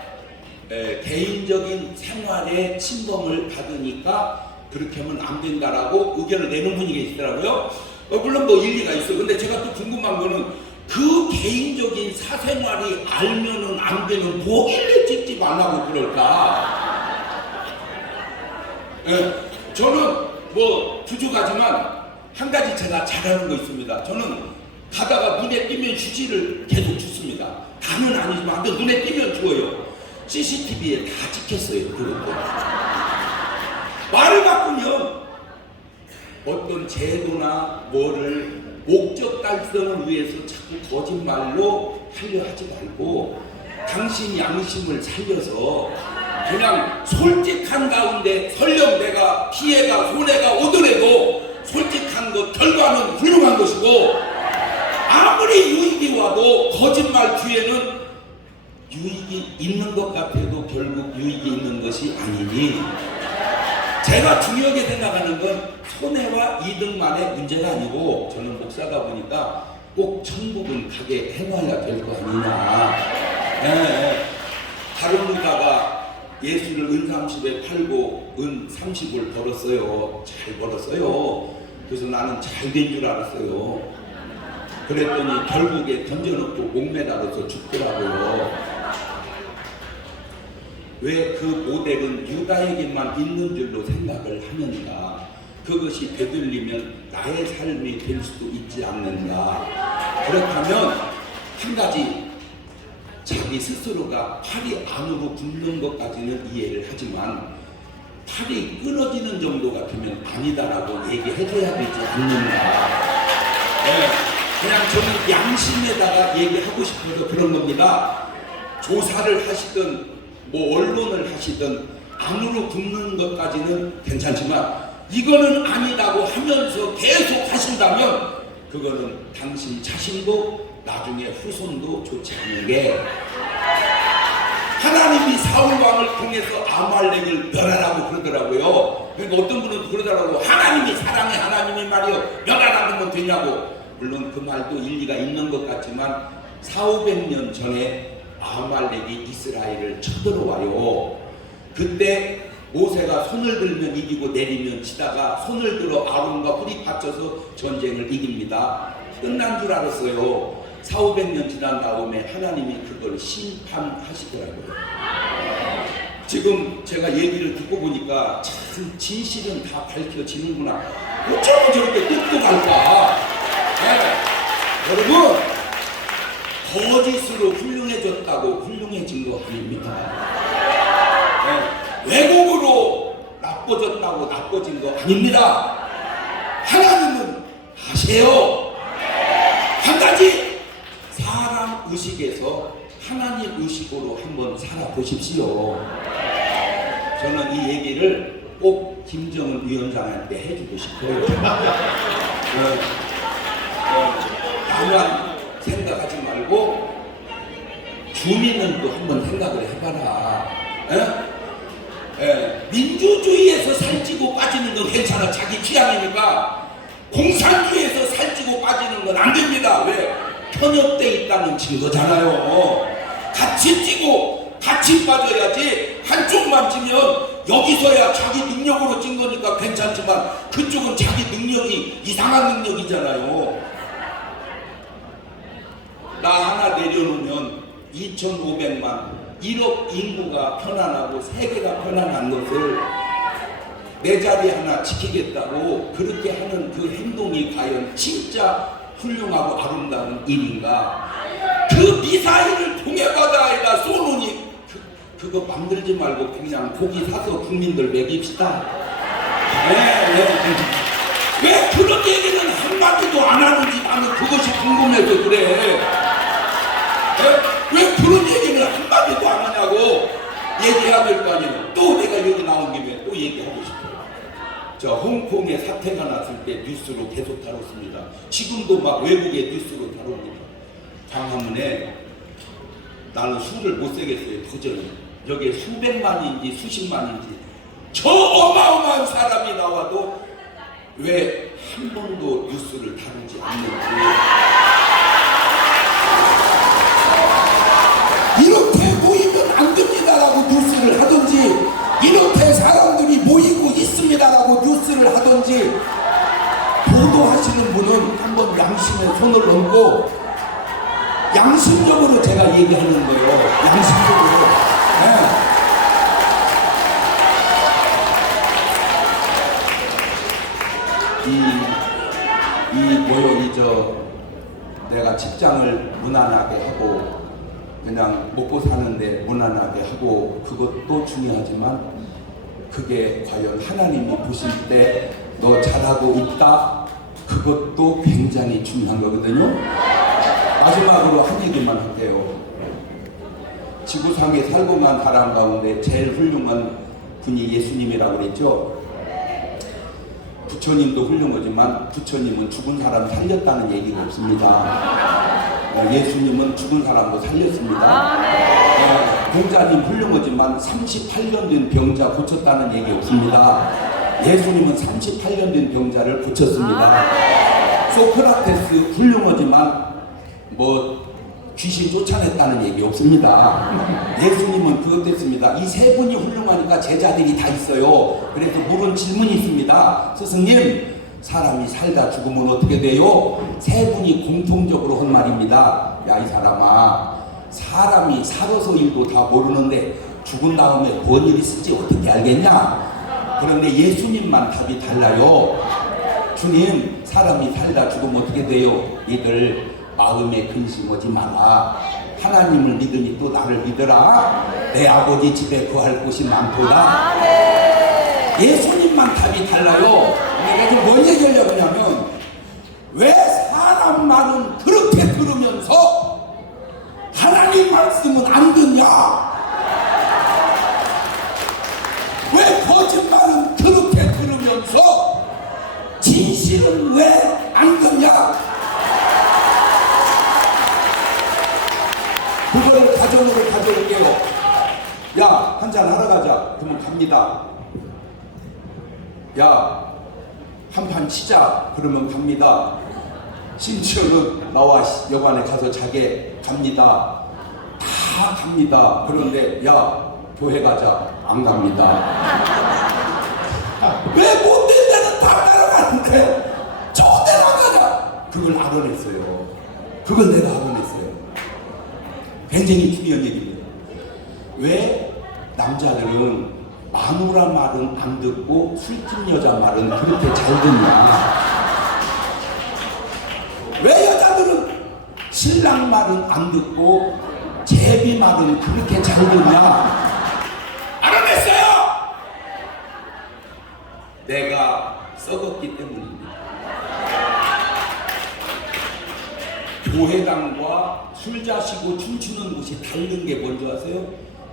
개인적인 생활에 침범을 받으니까 그렇게 하면 안 된다라고 의견을 내는 분이 계시더라고요. 물론 뭐 일리가 있어요. 근데 제가 또 궁금한 거는 그 개인적인 사생활이 알면은 안 되면 뭐길래 찍지 말라고 그럴까? 저는 뭐 부족하지만 한 가지 제가 잘하는 거 있습니다. 저는 가다가 눈에 띄면 휴지를 계속 줍습니다. 다는 아니지만 눈에 띄면 주어요. CCTV에 다 찍혔어요. 그것도. 말을 바꾸면 어떤 제도나 뭐를 목적 달성을 위해서 자꾸 거짓말로 하려 하지 말고 당신 양심을 살려서 그냥 솔직한 가운데 설령 내가 피해가 손해가 오더라도 솔직한 것 결과는 훌륭한 것이고, 아무리 유익이 와도 거짓말 뒤에는 유익이 있는 것 같아도 결국 유익이 있는 것이 아니니 제가 중요하게 생각하는 건 손해와 이득만의 문제가 아니고 저는 목사가 보니까 꼭 천국은 가게 해놔야 될 거 아니냐. 예. 다른 의사가 예수를 은 30에 팔고 은 30을 벌었어요. 잘 벌었어요. 그래서 나는 잘 된 줄 알았어요. 그랬더니 결국에 던져놓고 목매달아서 죽더라고요. 왜 그 모델은 유다에게만 있는 줄로 생각을 하는가? 그것이 되돌리면 나의 삶이 될 수도 있지 않는가? 그렇다면 한 가지, 자기 스스로가 팔이 안으로 굽는 것까지는 이해를 하지만 팔이 끊어지는 정도가 되면 아니다라고 얘기해줘야 되지 않는가? 네, 그냥 저는 양심에다가 얘기하고 싶어서 그런 겁니다. 조사를 하시든 뭐 언론을 하시든 안으로 굽는 것까지는 괜찮지만 이거는 아니라고 하면서 계속 하신다면 그거는 당신 자신도 나중에 후손도 좋지 않은 게, 하나님이 사울왕을 통해서 아말렉을 멸하라고 그러더라고요. 그러니까 어떤 분은 그러더라고. 하나님이 사랑해, 하나님이 말이요 멸하라면 되냐고. 물론 그 말도 일리가 있는 것 같지만 400~500년 전에 아말렉이 이스라엘을 쳐들어와요. 그때 모세가 손을 들면 이기고 내리면 지다가 손을 들어 아론과 뿔이 받쳐서 전쟁을 이깁니다. 끝난 줄 알았어요. 400~500년 지난 다음에 하나님이 그걸 심판하시더라고요. 지금 제가 얘기를 듣고 보니까 참 진실은 다 밝혀지는구나. 어쩌면 저렇게 똑똑할까? 네. 여러분, 거짓으로 훌륭해졌다고 훌륭해진 거 아닙니다. 네. 왜곡으로 나빠졌다고 나빠진 거 아닙니다. 하나님은 아세요. 한 가지, 사람 의식에서 하나님 의식으로 한번 살아보십시오. 저는 이 얘기를 꼭 김정은 위원장한테 해주고 싶어요. 나만 생각하지 말고 주민은 또 한번 생각을 해봐라. 민주주의에서 살찌고 빠지는 건 괜찮아. 자기 취향이니까. 공산주의에서 살찌고 빠지는 건 안 됩니다. 왜? 편협돼 있다는 증거잖아요. 같이 찌고 같이 빠져야지. 한쪽만 찌면 여기서야 자기 능력으로 찐 거니까 괜찮지만 그쪽은 자기 능력이 이상한 능력이잖아요. 나 하나 내려놓으면 2,500만 1억 인구가 편안하고 세계가 편안한 것을 내 자리 하나 지키겠다고 그렇게 하는 그 행동이 과연 진짜 훌륭하고 아름다운 일인가? 그 미사일을 동해바다에다 쏘노니 그거 만들지 말고 그냥 고기 사서 국민들 먹입시다. 왜 그런 얘기는 한마디도 안 하는지 나는 그것이 궁금해서 그래. 왜 그런 얘기를 한마디도 안 하냐고 얘기해야 될 거 아니에요. 또 내가 여기 나온 김에 또 얘기하고 싶어요. 저 홍콩에 사태가 났을 때 뉴스로 계속 다뤘습니다. 지금도 막 외국의 뉴스로 다룹니다. 광화문에 나는 술을 못 세겠어요. 도저히. 여기에 수백만인지 수십만인지 저 어마어마한 사람이 나와도 왜 한 번도 뉴스를 다루지 않는지. 이렇게 모이면 안 됩니다라고 뉴스를 하든지, 이렇게 사람들이 모이고 있습니다라고 뉴스를 하든지, 보도하시는 분은 한번 양심에 손을 얹고 양심적으로 제가 얘기하는 거예요. 양심적으로. 네. 내가 직장을 무난하게 하고 그냥 먹고 사는데 무난하게 하고 그것도 중요하지만 그게 과연 하나님이 보실 때 너 잘하고 있다, 그것도 굉장히 중요한 거거든요. 마지막으로 한 얘기만 할게요. 지구상에 살고만 사람 가운데 제일 훌륭한 분이 예수님이라고 그랬죠. 부처님도 훌륭하지만 부처님은 죽은 사람 살렸다는 얘기가 없습니다. 예수님은 죽은 사람도 살렸습니다. 공자님 훌륭하지만 38년 된 병자 고쳤다는 얘기 없습니다. 예수님은 38년 된 병자를 고쳤습니다. 소크라테스 훌륭하지만 뭐 귀신 쫓아냈다는 얘기 없습니다. 예수님은 그것 됐습니다. 이 세 분이 훌륭하니까 제자들이 다 있어요. 그래서 물은 질문이 있습니다. 스승님, 사람이 살다 죽으면 어떻게 돼요? 세 분이 공통적으로 한 말입니다. 야, 이 사람아, 사람이 살아서 일도 다 모르는데 죽은 다음에 뭔 일이 있을지 어떻게 알겠냐? 그런데 예수님만 답이 달라요. 주님, 사람이 살다 죽으면 어떻게 돼요? 이들 마음에 근심하지 마라. 하나님을 믿으니 또 나를 믿어라. 내 아버지 집에 거할 곳이 많도다. 예수님만 답이 달라요. 내가 지금 뭔 얘기하려고 하냐면, 왜 사람 말은 그렇게 들으면서 하나님 말씀은 안 듣냐? 왜 거짓말은 그렇게 들으면서 진실은 왜 안 듣냐? 그걸 가정으로 가져올게요. 야, 한잔 하러 가자. 그러면 갑니다. 야, 한판 치자. 그러면 갑니다. 심지어는 나와 여관에 가서 자게 갑니다. 다 갑니다. 그런데 야, 교회 가자. 안 갑니다. 왜 못된 데는 다 따라가는데 좋은 데는 안 가자. 그걸 알아냈어요. 그걸 내가 알아냈어요. 굉장히 중요한 얘기입니다. 왜 남자들은 마누라 말은 안 듣고 술집 여자 말은 그렇게 잘 듣냐? 왜 여자들은 신랑 말은 안 듣고 제비 말은 그렇게 잘 듣냐? 알아냈어요! 내가 썩었기 때문입니다. 교회당과 술 자시고 춤추는 곳이 다른 게 뭔지 아세요?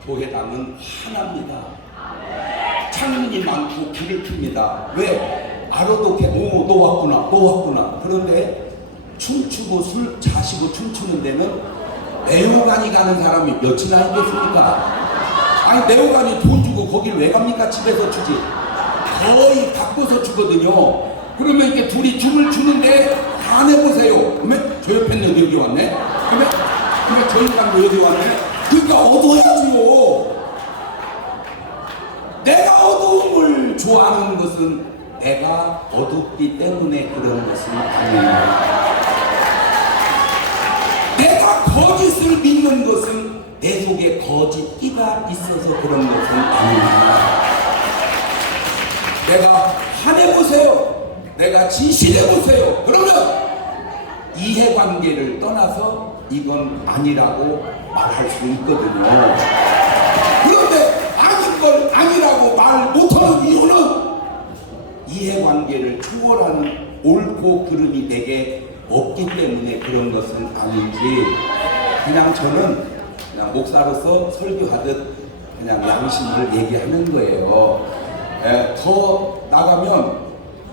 교회당은 화납니다. 창문이 많고 길을 틉니다. 왜? 알아도 오, 너 왔구나, 너 왔구나. 그런데 춤추고 술 자시고 춤추는 데는 매호간이 가는 사람이 몇이나 있겠습니까? 아니, 매호간이 돈 주고 거길 왜 갑니까? 집에서 주지. 거의 바꿔서 주거든요. 그러면 이렇게 둘이 춤을 추는데 다 내보세요. 그러면 저 옆에 있는 여기 왔네? 그러면 저 인간도 여기 왔네? 그러니까 어두워야지요. 내가 어두움을 좋아하는 것은 내가 어둡기 때문에 그런 것은 아닙니다. 내가 거짓을 믿는 것은 내 속에 거짓기가 있어서 그런 것은 아닙니다. 내가 화내보세요. 내가 진실해보세요. 그러면 이해관계를 떠나서 이건 아니라고 말할 수 있거든요. 그런데 아닌 걸 아니라고 말 못하는 이유는 이해관계를 초월하는 옳고 그름이 내게 없기 때문에 그런 것은 아닌지, 그냥 저는 그냥 목사로서 설교하듯 그냥 양심을 얘기하는 거예요. 더 나가면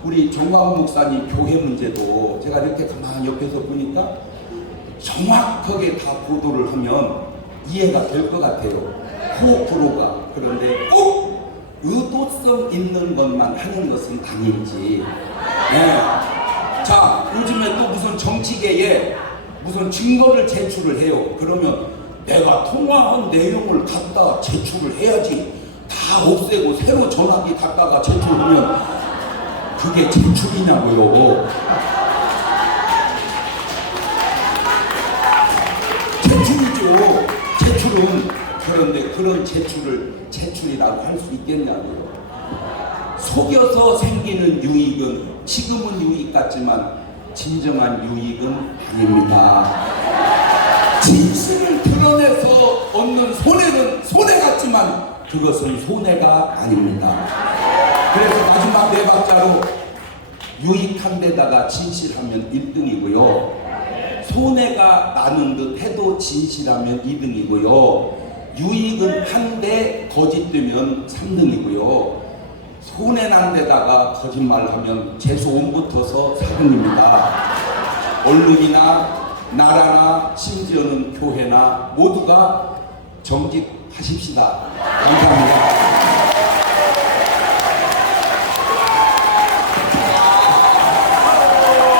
우리 정광훈 목사님 교회 문제도 제가 이렇게 가만히 옆에서 보니까 정확하게 다 보도를 하면 이해가 될 것 같아요. 호불호가. 그런데 꼭 의도성 있는 것만 하는 것은 아닌지. 자, 요즘에 또 무슨 정치계에 무슨 증거를 제출을 해요. 그러면 내가 통화한 내용을 갖다 제출을 해야지. 다 없애고 새로 전화기 갖다가 제출하면 그게 제출이냐고요. 제출이죠. 제출은. 그런데 그런 제출을 제출이라고 할 수 있겠냐고요. 속여서 생기는 유익은 지금은 유익 같지만 진정한 유익은 아닙니다. 진실을 드러내서 얻는 손해는 손해 같지만 그것은 손해가 아닙니다. 그래서 마지막 네 박자로 유익한 데다가 진실하면 1등이고요. 손해가 나는 듯 해도 진실하면 2등이고요. 유익은 한데 거짓되면 3등이고요. 손해난 데다가 거짓말하면 재수 5붙어서 4등입니다. 언론이나 나라나 심지어는 교회나 모두가 정직하십시다. 감사합니다.